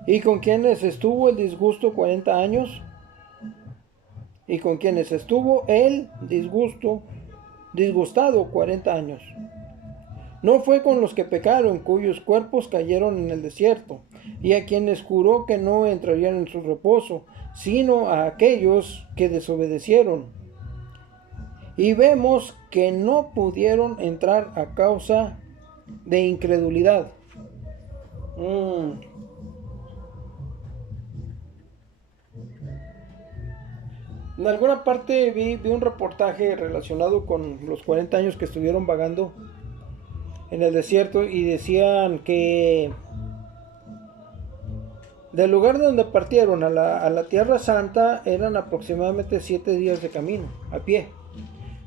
¿Y con quienes estuvo el disgusto 40 años? ¿Y con quienes estuvo el disgustado 40 años? No fue con los que pecaron, cuyos cuerpos cayeron en el desierto, y a quienes juró que no entrarían en su reposo, sino a aquellos que desobedecieron. Y vemos que no pudieron entrar a causa de incredulidad. En alguna parte vi un reportaje relacionado con los 40 años que estuvieron vagando en el desierto, y decían que del lugar de donde partieron a la Tierra Santa eran aproximadamente 7 días de camino a pie,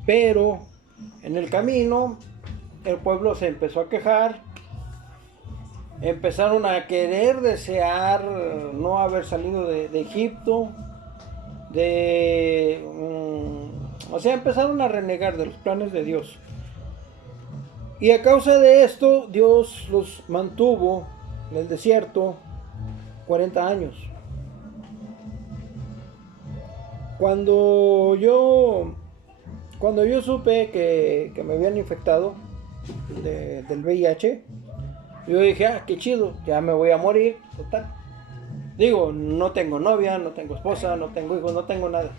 pero en el camino el pueblo se empezó a quejar, empezaron a querer desear no haber salido de Egipto, o sea, empezaron a renegar de los planes de Dios. Y a causa de esto, Dios los mantuvo en el desierto 40 años. Cuando yo supe que me habían infectado del VIH, yo dije, qué chido, ya me voy a morir, total. Digo, no tengo novia, no tengo esposa, no tengo hijos, no tengo nada.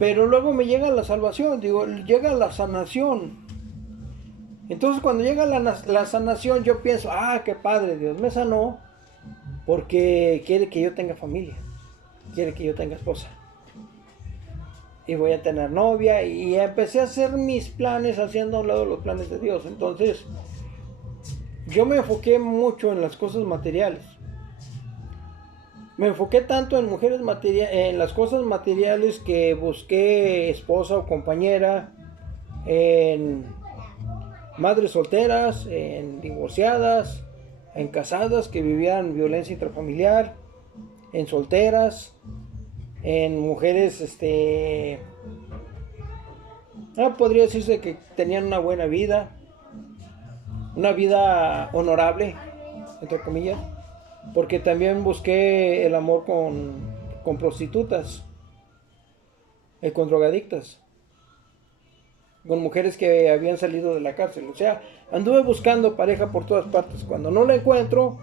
Pero luego me llega la salvación, llega la sanación. Entonces cuando llega la sanación, yo pienso, qué padre, Dios me sanó porque quiere que yo tenga familia, quiere que yo tenga esposa, y voy a tener novia, y empecé a hacer mis planes haciendo a un lado los planes de Dios. Entonces yo me enfoqué mucho en las cosas materiales, me enfoqué tanto en en las cosas materiales, que busqué esposa o compañera, en madres solteras, en divorciadas, en casadas que vivían violencia intrafamiliar, en solteras, en mujeres, podría decirse que tenían una buena vida, una vida honorable, entre comillas, porque también busqué el amor con prostitutas, con drogadictas, con mujeres que habían salido de la cárcel. O sea, anduve buscando pareja por todas partes. Cuando no la encuentro,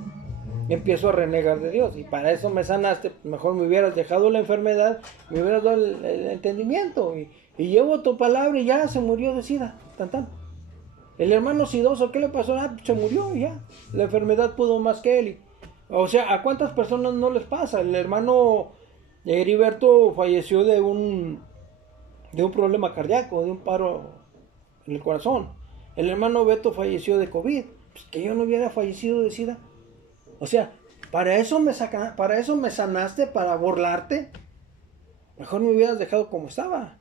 empiezo a renegar de Dios. Y para eso me sanaste. Mejor me hubieras dejado la enfermedad, me hubieras dado el entendimiento. Y llevo tu palabra y ya se murió de SIDA. Tan. El hermano sidoso, ¿qué le pasó? Se murió y ya. La enfermedad pudo más que él. O sea, ¿a cuántas personas no les pasa? El hermano Heriberto falleció de un problema cardíaco, de un paro en el corazón. El hermano Beto falleció de COVID. Pues que yo no hubiera fallecido de SIDA. O sea, para eso me sanaste, para burlarte. Mejor me hubieras dejado como estaba.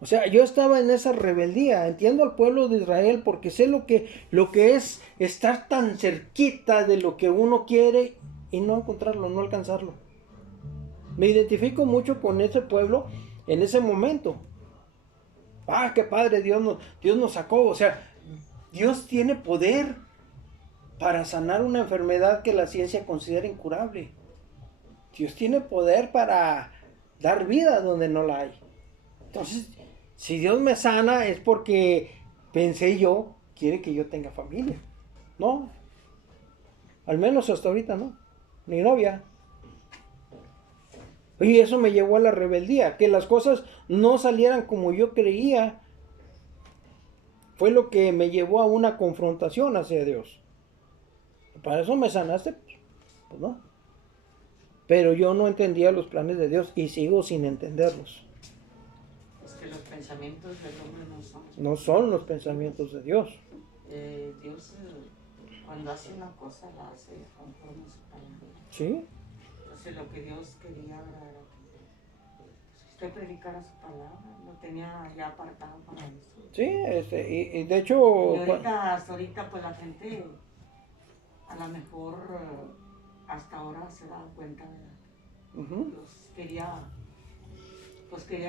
O sea, yo estaba en esa rebeldía. Entiendo al pueblo de Israel porque sé lo que es estar tan cerquita de lo que uno quiere y no encontrarlo, no alcanzarlo. Me identifico mucho con ese pueblo en ese momento. Qué padre, Dios nos sacó. O sea, Dios tiene poder para sanar una enfermedad que la ciencia considera incurable. Dios tiene poder para dar vida donde no la hay. Entonces, si Dios me sana es porque pensé yo, quiere que yo tenga familia. No, al menos hasta ahorita no, ni novia. Y eso me llevó a la rebeldía, que las cosas no salieran como yo creía. Fue lo que me llevó a una confrontación hacia Dios. Para eso me sanaste, pues no. Pero yo no entendía los planes de Dios y sigo sin entenderlos. Es que los pensamientos del hombre No son los pensamientos de Dios. Dios, cuando hace una cosa, la hace conforme a su palabra. ¿Sí? Entonces, lo que Dios quería era que usted predicara su palabra, lo tenía ya apartado para eso. Sí, y de hecho... Y ahorita, hasta ahorita, pues la gente, a lo mejor, hasta ahora se da cuenta, ¿verdad? Dios quería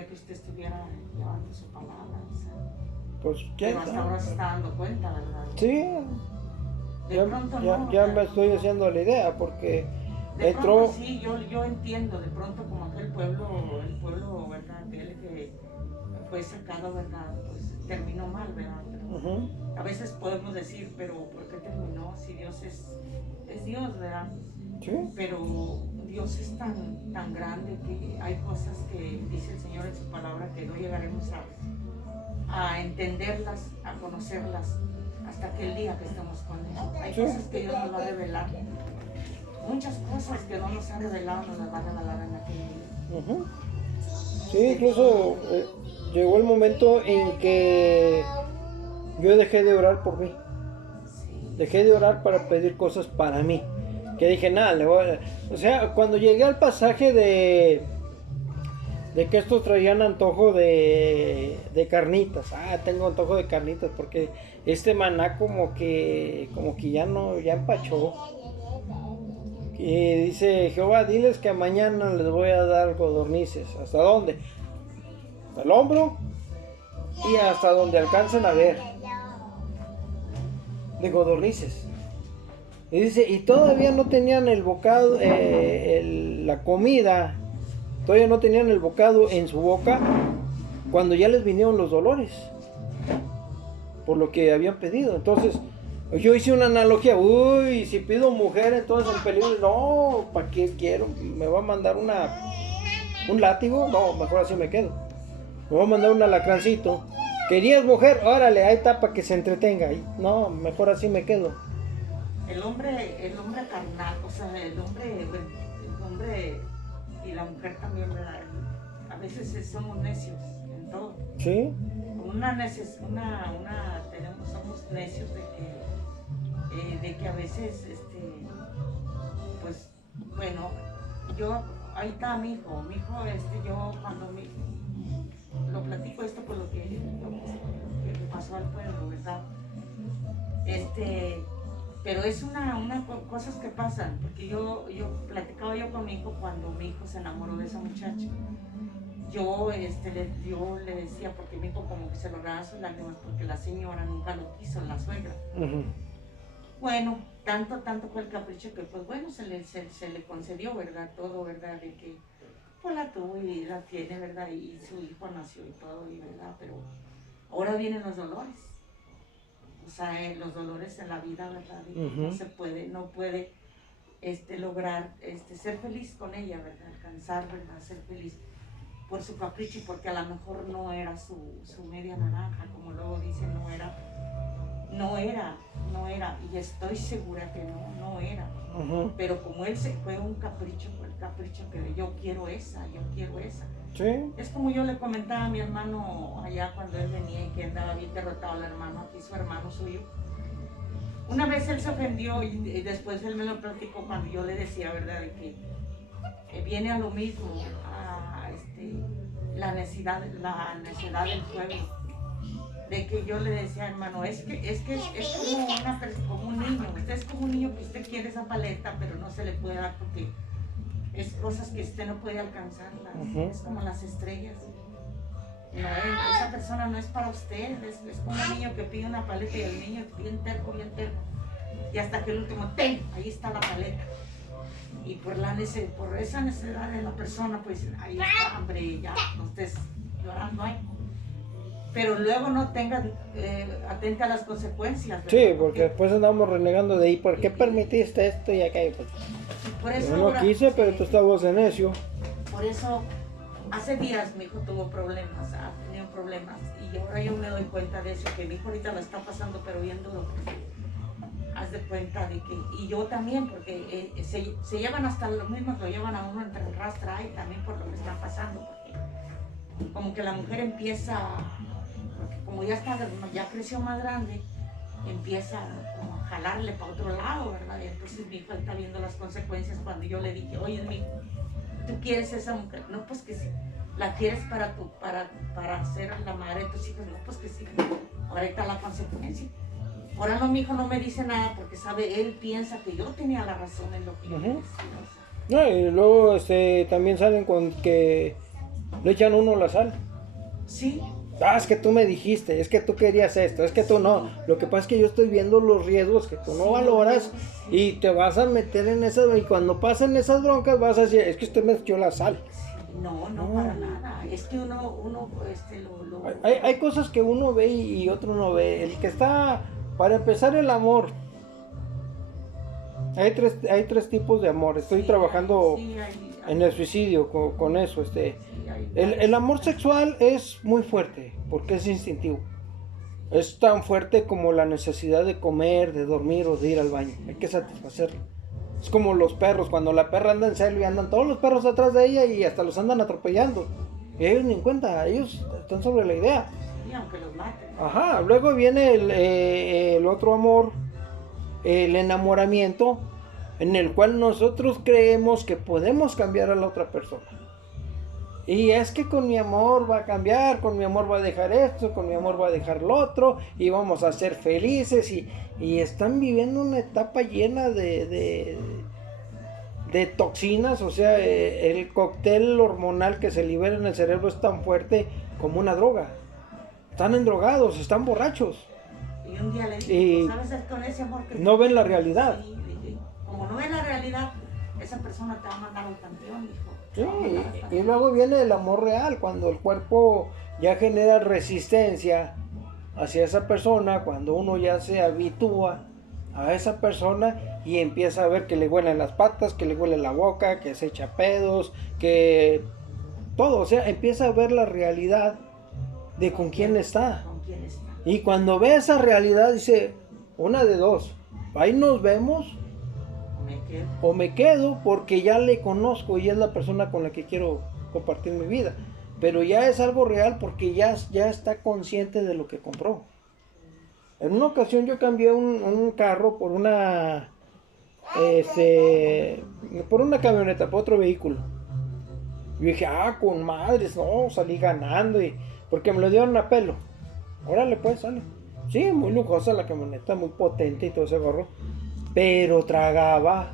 que usted estuviera llevando su palabra, o sea, pues, pero hasta ahora se está dando cuenta, ¿verdad? Sí, ya me estoy haciendo la idea, porque de entró... pronto sí, yo entiendo, de pronto como aquel pueblo, el pueblo, ¿verdad? Aquel que fue sacado, ¿verdad? Pues terminó mal, ¿verdad? Pero a veces podemos decir, pero ¿por qué terminó? Si Dios es Dios, ¿verdad? Sí. Pero Dios es tan grande que hay cosas que dice el Señor en su palabra que no llegaremos a entenderlas, a conocerlas, hasta aquel día que estamos con Él. Hay cosas que Dios nos va a revelar. Muchas cosas que no nos ha revelado, nos las va a revelar en aquel día. Sí, incluso llegó el momento en que yo dejé de orar por mí. Sí. Dejé de orar para pedir cosas para mí. Que dije, nada, o sea, cuando llegué al pasaje de que estos traían antojo de carnitas. Tengo antojo de carnitas porque este maná como que ya empachó. Y dice Jehová, diles que mañana les voy a dar codornices. ¿Hasta dónde? Hasta el hombro y hasta donde alcancen a ver. De codornices. Y dice, y todavía no tenían el bocado, la comida, todavía no tenían el bocado en su boca cuando ya les vinieron los dolores por lo que habían pedido. Entonces yo hice una analogía, si pido mujer entonces en peligro, no, ¿para qué quiero? ¿Me va a mandar un látigo? No, mejor así me quedo. Me va a mandar un alacrancito. ¿Querías mujer? Órale, ahí está para que se entretenga. No, mejor así me quedo. El hombre carnal, o sea, el hombre y la mujer también, ¿verdad? A veces somos necios en todo. Sí. Somos necios de que a veces, pues, bueno, ahí está mi hijo, yo cuando lo platico esto por lo que pasó al pueblo, ¿verdad? Pero es cosas que pasan, porque yo platicaba con mi hijo cuando mi hijo se enamoró de esa muchacha. Yo le decía, porque mi hijo como que se lo regaban sus lágrimas, porque la señora nunca lo quiso, la suegra. Bueno, tanto fue el capricho que pues bueno, se le concedió, ¿verdad? Todo, ¿verdad? De que pues la tuvo y la tiene, ¿verdad? Y su hijo nació y todo, y ¿verdad? Pero ahora vienen los dolores. O sea, los dolores en la vida, ¿verdad? Y no puede lograr ser feliz con ella, ¿verdad? Alcanzar, ¿verdad? Ser feliz por su capricho, porque a lo mejor no era su media naranja, como luego dicen, no era, y estoy segura que no era. Pero como él fue el capricho que yo quiero esa. Sí. Es como yo le comentaba a mi hermano allá cuando él venía y que andaba bien derrotado el hermano, aquí su hermano suyo. Una vez él se ofendió y después él me lo platicó cuando yo le decía, ¿verdad? De que viene a lo mismo, la necesidad del pueblo. De que yo le decía, hermano, es como un niño. Usted es como un niño que usted quiere esa paleta, pero no se le puede dar porque es cosas que usted no puede alcanzarlas. Es como las estrellas. No, esa persona no es para usted. Es como un niño que pide una paleta y el niño es bien terco. Y hasta que el último, ahí está la paleta. Y por esa necesidad de la persona, pues ahí está, hombre, ya no estés llorando ahí. Pero luego no tengan, atente a las consecuencias. ¿Verdad? Sí, porque después andamos renegando de ahí, ¿por qué permitiste esto y aquello? Pues, por eso yo no ahora, quise, pero tú estabas de necio. Por eso, hace días mi hijo tuvo problemas, ha tenido problemas, y ahora yo me doy cuenta de eso, que mi hijo ahorita lo está pasando, pero bien duro. Haz de cuenta de que, y yo también, porque se llevan hasta los mismos, lo llevan a uno entre el rastra y también por lo que está pasando, porque como que la mujer empieza, porque como ya creció más grande, empieza como a jalarle para otro lado, ¿verdad? Y entonces mi hijo está viendo las consecuencias cuando yo le dije, oye, mi hijo, ¿tú quieres esa mujer? No, pues que sí. ¿La quieres para ser la madre de tus hijos? No, pues que sí. Ahorita la consecuencia. Ahora no, mi hijo no me dice nada porque sabe, él piensa que yo tenía la razón en lo que yo decía. O sea. No, y luego también salen con que le echan uno la sal. Sí. Ah, es que tú me dijiste, es que tú querías esto, es que tú no. Lo que pasa es que yo estoy viendo los riesgos que tú no valoras y te vas a meter en esas, y cuando pasen esas broncas vas a decir, es que usted me echó la sal. No, para nada. Es que uno Hay cosas que uno ve y otro no ve. El que está, para empezar, el amor. Hay tres tipos de amor. Estoy trabajando en el suicidio con eso. El amor sexual es muy fuerte porque es instintivo. Es tan fuerte como la necesidad de comer, de dormir o de ir al baño. Hay que satisfacerlo. Es como los perros, cuando la perra anda en celo y andan todos los perros atrás de ella y hasta los andan atropellando. Y ellos ni en cuenta, ellos están sobre la idea. Sí, aunque los maten. Ajá, luego viene el otro amor, el enamoramiento, en el cual nosotros creemos que podemos cambiar a la otra persona. Y es que con mi amor va a cambiar, con mi amor va a dejar esto, con mi amor va a dejar lo otro, y vamos a ser felices, y están viviendo una etapa llena de toxinas, o sea, el cóctel hormonal que se libera en el cerebro es tan fuerte como una droga. Están endrogados, están borrachos. Y un día le dije, ¿sabes con ese amor que no ven la realidad? Sí, dije, como no ven la realidad, esa persona te va a mandar al panteón, hijo. Sí, y luego viene el amor real, cuando el cuerpo ya genera resistencia hacia esa persona, cuando uno ya se habitúa a esa persona y empieza a ver que le huelen las patas, que le huele la boca, que se echa pedos, que todo, o sea, empieza a ver la realidad de con quién está. Y cuando ve esa realidad dice, una de dos, ahí nos vemos o me quedo porque ya le conozco y es la persona con la que quiero compartir mi vida. Pero ya es algo real porque ya está consciente de lo que compró. En una ocasión yo cambié un carro por una camioneta, por otro vehículo. Y dije, con madres, no, salí ganando porque me lo dieron a pelo. Órale pues, sale. Sí, muy lujosa la camioneta, muy potente y todo ese gorro. Pero tragaba.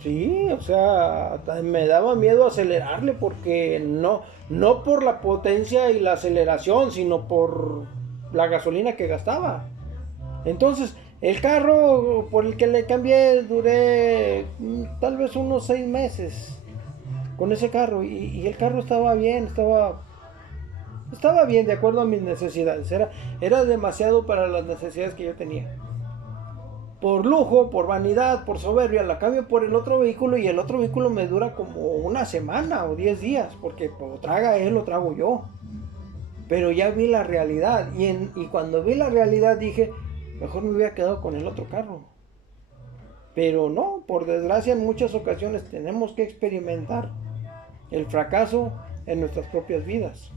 Sí, o sea, me daba miedo acelerarle porque no por la potencia y la aceleración, sino por la gasolina que gastaba. Entonces, el carro por el que le cambié duré tal vez unos 6 meses con ese carro y el carro estaba bien, estaba bien de acuerdo a mis necesidades. Era demasiado para las necesidades que yo tenía. Por lujo, por vanidad, por soberbia, la cambio por el otro vehículo y el otro vehículo me dura como una semana o 10 días, porque lo traga él, lo trago yo. Pero ya vi la realidad y cuando vi la realidad dije, mejor me hubiera quedado con el otro carro. Pero no, por desgracia en muchas ocasiones tenemos que experimentar el fracaso en nuestras propias vidas.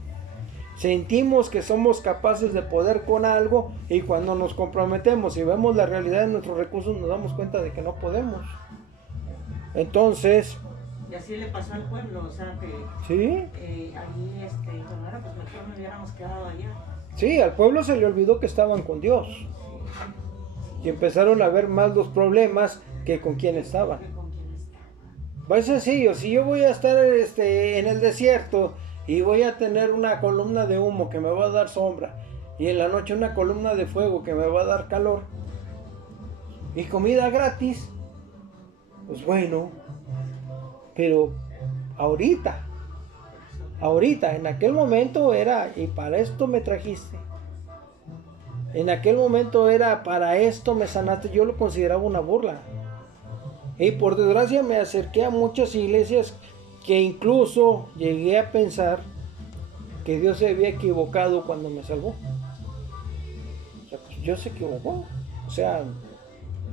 Sentimos que somos capaces de poder con algo y cuando nos comprometemos y vemos la realidad de nuestros recursos nos damos cuenta de que no podemos. Entonces... Y así le pasó al pueblo, o sea que... Sí. Ahí, bueno, pues mejor me hubiéramos quedado allá. Sí, al pueblo se le olvidó que estaban con Dios. Y empezaron a ver más los problemas que con quién estaban. Pues sencillo, si yo voy a estar en el desierto y voy a tener una columna de humo que me va a dar sombra y en la noche una columna de fuego que me va a dar calor y comida gratis, Pues bueno, pero ahorita, en aquel momento era, y para esto me trajiste. En aquel momento era, para esto me sanaste. Yo lo consideraba una burla. Y por desgracia me acerqué a muchas iglesias que incluso llegué a pensar que Dios se había equivocado cuando me salvó. O sea, pues Dios se equivocó. O sea,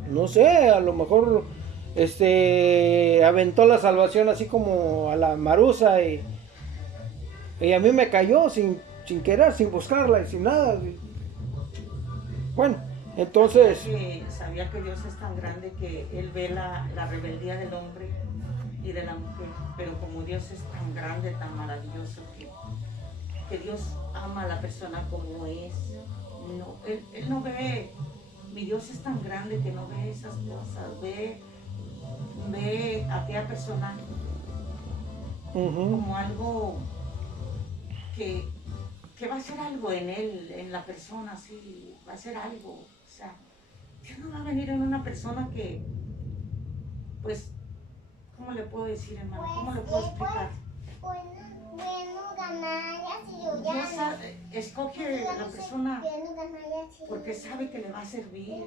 no sé, a lo mejor aventó la salvación así como a la maruza y a mí me cayó sin querer, sin buscarla y sin nada. Bueno, entonces... Sabía que Dios es tan grande que Él ve la rebeldía del hombre y de la mujer, pero como Dios es tan grande, tan maravilloso, que Dios ama a la persona como es. No, él no ve, mi Dios es tan grande que no ve esas cosas, ve a aquella persona como algo que va a ser algo en él, en la persona, sí, va a ser algo. O sea, Dios no va a venir en una persona que, pues, ¿cómo le puedo decir, hermano? ¿Cómo le puedo explicar? Dios escoge a la persona porque sabe que le va a servir.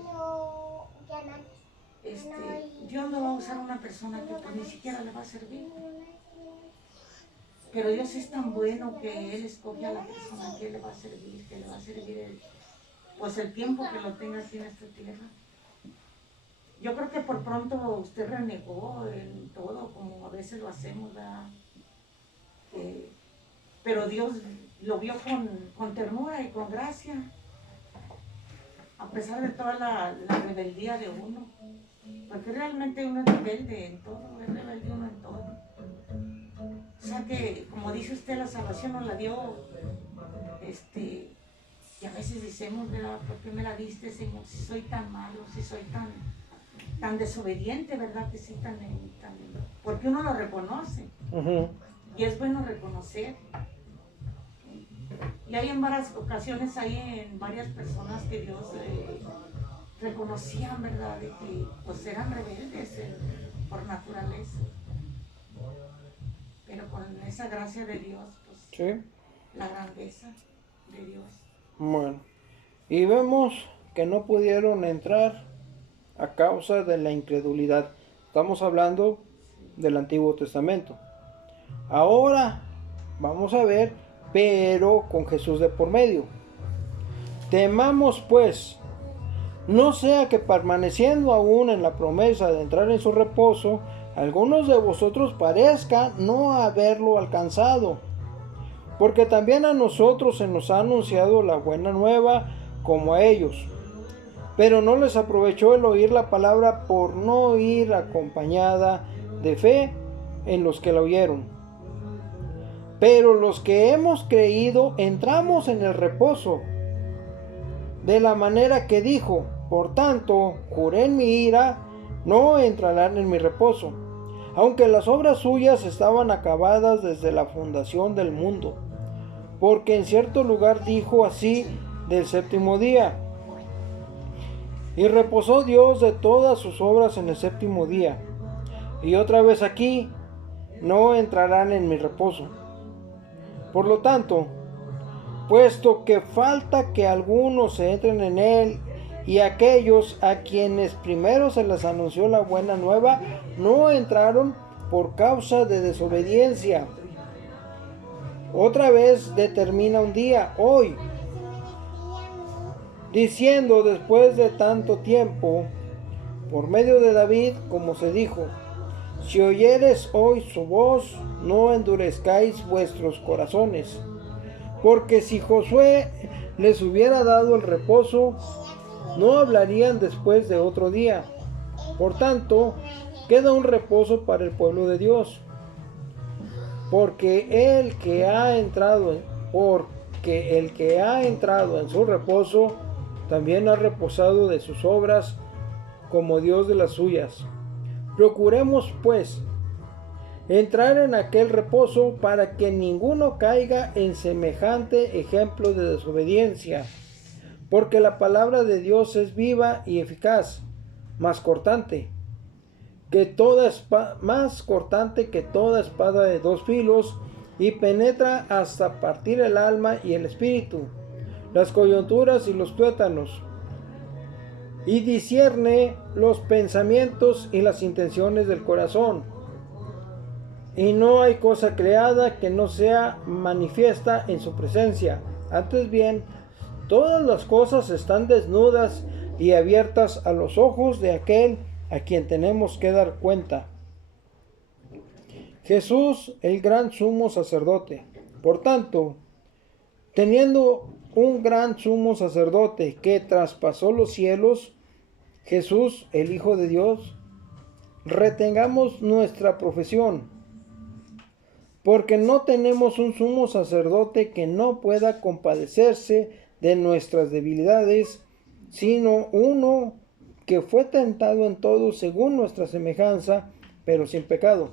Dios no va a usar una persona que pues, ni siquiera le va a servir. Pero Dios es tan bueno que Él escoge a la persona que le va a servir, pues el tiempo que lo tenga aquí en esta tierra. Yo creo que por pronto usted renegó en todo, como a veces lo hacemos, ¿verdad? Pero Dios lo vio con ternura y con gracia, a pesar de toda la rebeldía de uno. Porque realmente uno es rebelde en todo, es rebelde uno en todo. O sea que, como dice usted, la salvación nos la dio, y a veces decimos, ¿verdad? ¿Por qué me la diste, Señor? Si soy tan malo, si soy tan desobediente, ¿verdad? Que sí, tan porque uno lo reconoce. Y es bueno reconocer. Y hay en varias ocasiones, hay en varias personas que Dios reconocían, ¿verdad? De que pues eran rebeldes por naturaleza. Pero con esa gracia de Dios, pues, sí, la grandeza de Dios. Bueno, y vemos que no pudieron entrar a causa de la incredulidad. Estamos hablando del Antiguo Testamento. Ahora vamos a ver, pero con Jesús de por medio. Temamos pues, no sea que permaneciendo aún en la promesa de entrar en su reposo, algunos de vosotros parezca no haberlo alcanzado. Porque también a nosotros se nos ha anunciado la buena nueva como a ellos. Pero no les aprovechó el oír la palabra por no ir acompañada de fe en los que la oyeron. Pero los que hemos creído entramos en el reposo, de la manera que dijo: por tanto, juré en mi ira, no entrarán en mi reposo, aunque las obras suyas estaban acabadas desde la fundación del mundo. Porque en cierto lugar dijo así del séptimo día: y reposó Dios de todas sus obras en el séptimo día. Y otra vez aquí: no entrarán en mi reposo. Por lo tanto, puesto que falta que algunos se entren en él, y aquellos a quienes primero se les anunció la buena nueva no entraron por causa de desobediencia. Otra vez determina un día, hoy, diciendo después de tanto tiempo, por medio de David, como se dijo: si oyeres hoy su voz, no endurezcáis vuestros corazones. Porque si Josué les hubiera dado el reposo, no hablarían después de otro día. Por tanto, queda un reposo para el pueblo de Dios. Porque el que ha entrado en su reposo, también ha reposado de sus obras, como Dios de las suyas. Procuremos, pues, entrar en aquel reposo, para que ninguno caiga en semejante ejemplo de desobediencia. Porque la palabra de Dios es viva y eficaz, más cortante más cortante que toda espada de dos filos, y penetra hasta partir el alma y el espíritu, las coyunturas y los tuétanos, y discierne los pensamientos y las intenciones del corazón. Y no hay cosa creada que no sea manifiesta en su presencia. Antes bien, todas las cosas están desnudas y abiertas a los ojos de aquel a quien tenemos que dar cuenta. Jesús, el gran sumo sacerdote. Por tanto, teniendo un gran sumo sacerdote que traspasó los cielos, Jesús, el Hijo de Dios, retengamos nuestra profesión, porque no tenemos un sumo sacerdote que no pueda compadecerse de nuestras debilidades, sino uno que fue tentado en todo según nuestra semejanza, pero sin pecado.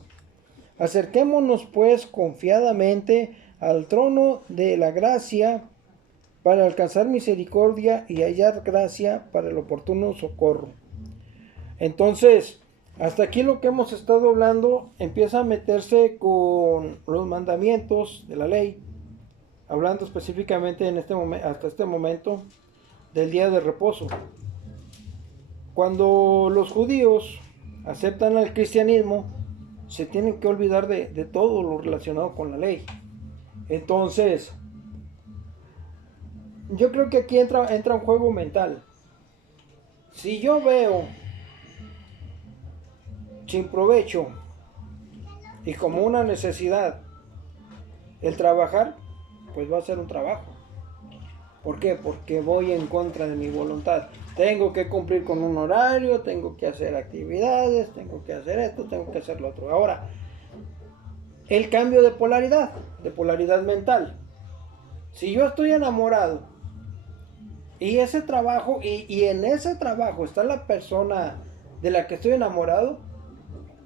Acerquémonos pues confiadamente al trono de la gracia para alcanzar misericordia y hallar gracia para el oportuno socorro. Entonces, hasta aquí lo que hemos estado hablando empieza a meterse con los mandamientos de la ley, hablando específicamente en hasta este momento del día de reposo. Cuando los judíos aceptan al cristianismo, se tienen que olvidar de todo lo relacionado con la ley. Entonces, yo creo que aquí entra un juego mental. Si yo veo sin provecho y como una necesidad el trabajar, pues va a ser un trabajo. ¿Por qué? Porque voy en contra de mi voluntad. Tengo que cumplir con un horario, tengo que hacer actividades, tengo que hacer esto, tengo que hacer lo otro. Ahora, el cambio de polaridad mental. Si yo estoy enamorado y ese trabajo, y en ese trabajo está la persona de la que estoy enamorado,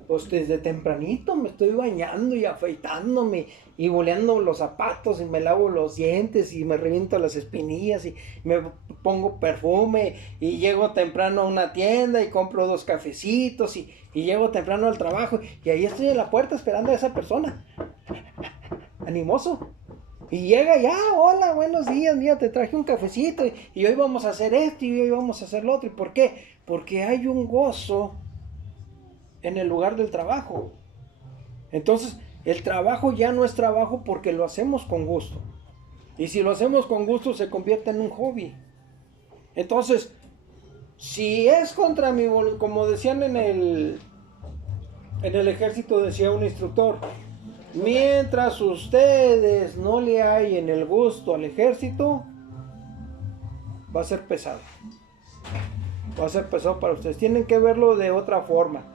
pues desde tempranito me estoy bañando y afeitándome y boleando los zapatos y me lavo los dientes y me reviento las espinillas y me pongo perfume y llego temprano a una tienda y compro 2 cafecitos y llego temprano al trabajo y ahí estoy en la puerta esperando a esa persona, animoso. Y llega ya, hola, buenos días, mira, te traje un cafecito y hoy vamos a hacer esto y hoy vamos a hacer lo otro. ¿Y por qué? Porque hay un gozo en el lugar del trabajo. Entonces, el trabajo ya no es trabajo porque lo hacemos con gusto. Y si lo hacemos con gusto, se convierte en un hobby. Entonces, si es contra mi voluntad, como decían en el ejército, decía un instructor, mientras ustedes no le hallen el gusto al ejército, va a ser pesado. Va a ser pesado para ustedes. Tienen que verlo de otra forma.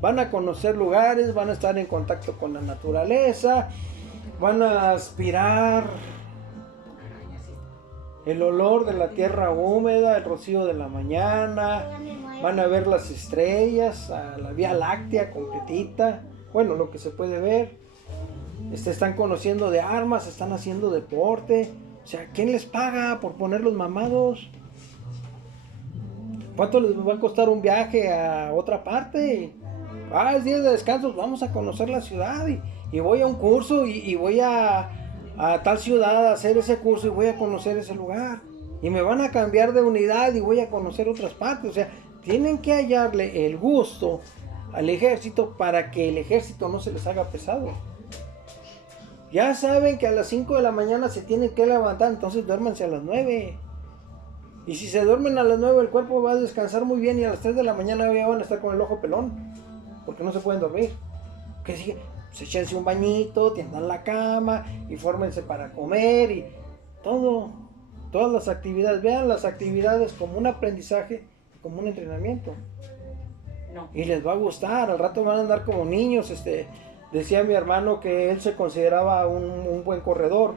Van a conocer lugares, van a estar en contacto con la naturaleza, van a aspirar el olor de la tierra húmeda, el rocío de la mañana, van a ver las estrellas, a la Vía Láctea completita, bueno, lo que se puede ver. Están conociendo de armas, están haciendo deporte. O sea, ¿quién les paga por ponerlos mamados? ¿Cuánto les va a costar un viaje a otra parte? Es día de descanso, vamos a conocer la ciudad y voy a un curso y voy a tal ciudad a hacer ese curso y voy a conocer ese lugar. Y me van a cambiar de unidad y voy a conocer otras partes. O sea, tienen que hallarle el gusto al ejército para que el ejército no se les haga pesado. Ya saben que a las 5 de la mañana se tienen que levantar, entonces duérmanse a las 9. Y si se duermen a las 9, el cuerpo va a descansar muy bien y a las 3 de la mañana ya van a estar con el ojo pelón, porque no se pueden dormir. Que sigue, pues échense un bañito, tiendan la cama y fórmense para comer y todas las actividades. Vean las actividades como un aprendizaje, como un entrenamiento. No. Y les va a gustar, al rato van a andar como niños. Decía mi hermano que él se consideraba un buen corredor.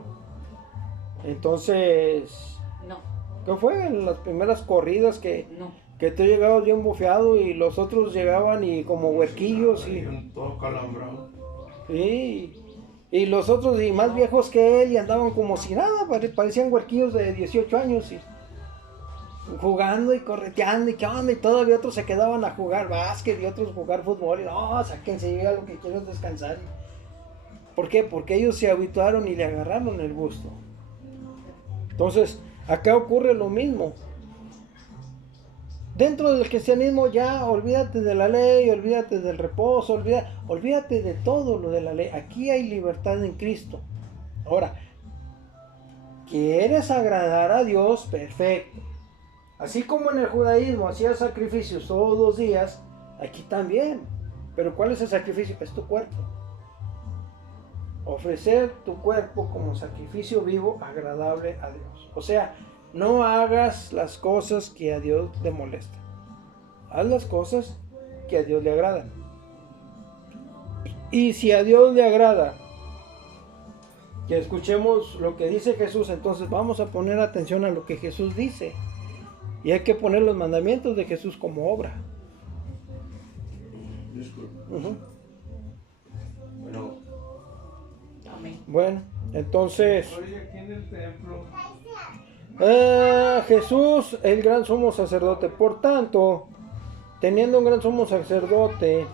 Entonces, no. ¿Qué fue? En las primeras corridas que tú llegabas bien bufeado y los otros llegaban y como huerquillos y todo calambrado. Sí. Y los otros y más viejos que él y andaban como si nada, parecían huerquillos de 18 años jugando y correteando y qué onda, y todavía otros se quedaban a jugar básquet y otros jugar fútbol, y no, sáquense, yo ya lo que quiero es descansar. ¿Por qué? Porque ellos se habituaron y le agarraron el gusto. Entonces, acá ocurre lo mismo. Dentro del cristianismo ya olvídate de la ley, olvídate del reposo, olvídate de todo lo de la ley. Aquí hay libertad en Cristo. Ahora, ¿quieres agradar a Dios? Perfecto. Así como en el judaísmo hacías sacrificios todos los días, aquí también. Pero ¿cuál es el sacrificio? Es tu cuerpo. Ofrecer tu cuerpo como sacrificio vivo, agradable a Dios. O sea, no hagas las cosas que a Dios le molestan. Haz las cosas que a Dios le agradan. Y si a Dios le agrada que escuchemos lo que dice Jesús, entonces vamos a poner atención a lo que Jesús dice. Y hay que poner los mandamientos de Jesús como obra. Bueno, entonces Aquí en el templo. Jesús, el gran sumo sacerdote. Por tanto, teniendo un gran sumo sacerdote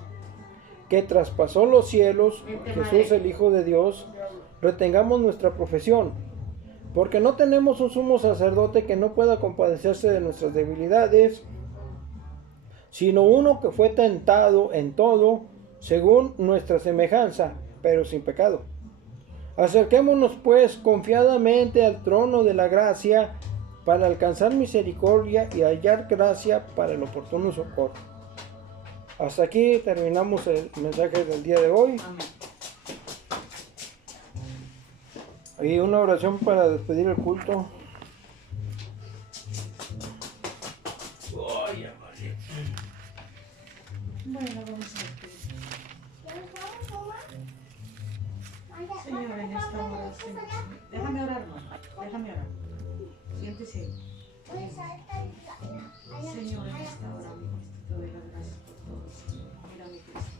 que traspasó los cielos, Jesús el Hijo de Dios, retengamos nuestra profesión, porque no tenemos un sumo sacerdote que no pueda compadecerse de nuestras debilidades, sino uno que fue tentado en todo, según nuestra semejanza, pero sin pecado. Acerquémonos pues confiadamente al trono de la gracia para alcanzar misericordia y hallar gracia para el oportuno socorro. Hasta aquí terminamos el mensaje del día de hoy. Y una oración para despedir el culto. Bueno, vamos a ver. Señor, en esta hora, Señor, déjame orar, mamá. Déjame orar. Siéntese. Señor, en esta hora, mi Cristo, te doy las gracias por todo, Señor. Mira, mi Cristo,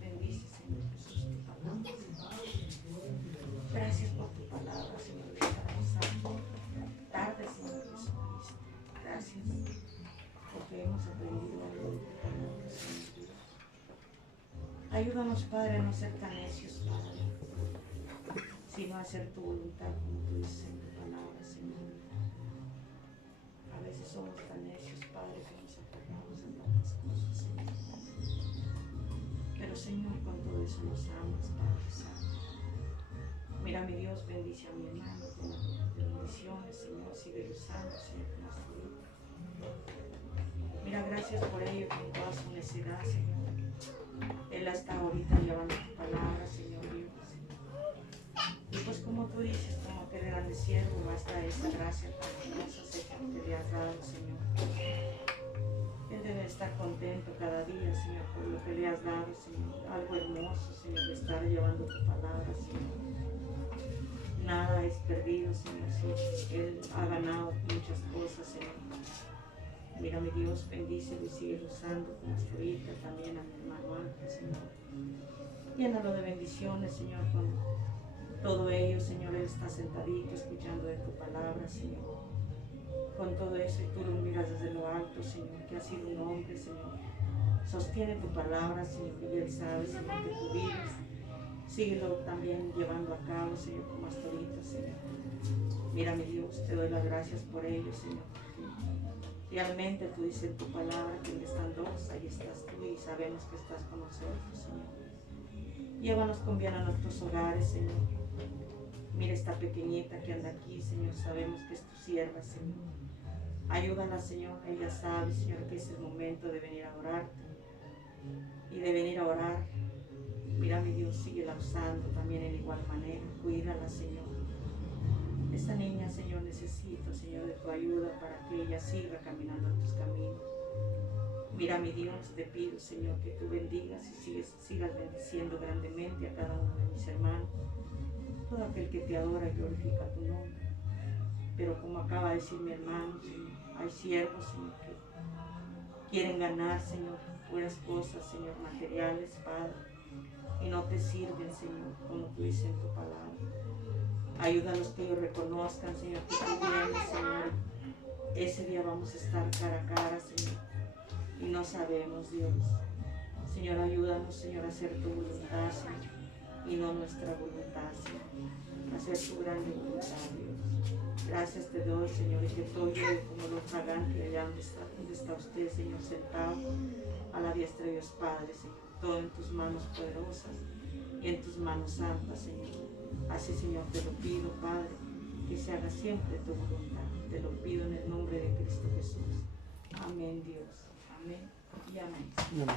bendice, Señor Jesús, tu palabra. Gracias por tu palabra, Señor. Estamos tarde, Señor Jesucristo. Gracias porque hemos aprendido algo de tu palabra, Señor Dios. Ayúdanos, Padre, a no ser tan necios, Padre, sino a hacer tu voluntad como tú dices en tu palabra, Señor. A veces somos tan necios, Padre, que nos aferramos a tantas cosas, Señor. Pero, Señor, con todo eso nos amas, Padre Santo. Mira, mi Dios, bendice a mi hermano con bendiciones, Señor. Sigue usando, Señor, con nuestra vida. Mira, gracias por ello, con toda su necesidad, Señor. Él está ahorita llevando tu palabra, Señor Dios. Y pues como tú dices, como aquel grande siervo, basta esa gracia tan hermosa, Señor, que le has dado, Señor. Él debe estar contento cada día, Señor, por lo que le has dado, Señor. Algo hermoso, Señor, de estar llevando tu palabra, Señor. Nada es perdido, Señor, si Él ha ganado muchas cosas, Señor. Mira, mi Dios, bendícelo y sigue usando con nuestra hija, también a mi hermano Ángel, Señor. Llénalo de bendiciones, Señor, con todo ello, Señor. Él está sentadito escuchando de tu palabra, Señor. Con todo eso, y tú lo miras desde lo alto, Señor, que ha sido un hombre, Señor. Sostiene tu palabra, Señor, y Él sabe, Señor, que tú vives. Síguelo también llevando a cabo, Señor, como hasta ahorita, Señor. Mira, mi Dios, te doy las gracias por ello, Señor. Realmente tú dices en tu palabra que donde están dos, ahí estás tú, y sabemos que estás con nosotros, Señor. Llévanos con bien a nuestros hogares, Señor. Mira esta pequeñita que anda aquí, Señor, sabemos que es tu sierva, Señor. Ayúdala, Señor, ella sabe, Señor, que es el momento de venir a orarte y de venir a orar. Mira, mi Dios, síguela usando también en igual manera, cuídala, Señor. Esta niña, Señor, necesito, Señor, de tu ayuda para que ella siga caminando en tus caminos. Mira, mi Dios, te pido, Señor, que tú bendigas y sigas bendiciendo grandemente a cada uno de mis hermanos. Todo aquel que te adora y glorifica tu nombre. Pero como acaba de decir mi hermano, Señor, hay siervos, Señor, que quieren ganar, Señor, buenas cosas, Señor, materiales, Padre, y no te sirven, Señor, como tú dices en tu palabra. Ayúdalos que ellos reconozcan, Señor, que tú vienes, Señor, ese día vamos a estar cara a cara, Señor, y no sabemos, Dios. Señor, ayúdanos, Señor, a hacer tu voluntad, Señor, y no nuestra voluntad, Señor, a hacer tu grande voluntad, Dios. Gracias te doy, Señor, y que todo llegue como los hagan, que allá donde está usted, Señor, sentado a la diestra de Dios Padre, Señor, todo en tus manos poderosas y en tus manos santas, Señor. Así, Señor, te lo pido, Padre, que se haga siempre tu voluntad. Te lo pido en el nombre de Cristo Jesús. Amén, Dios. Amén y amén. Amén.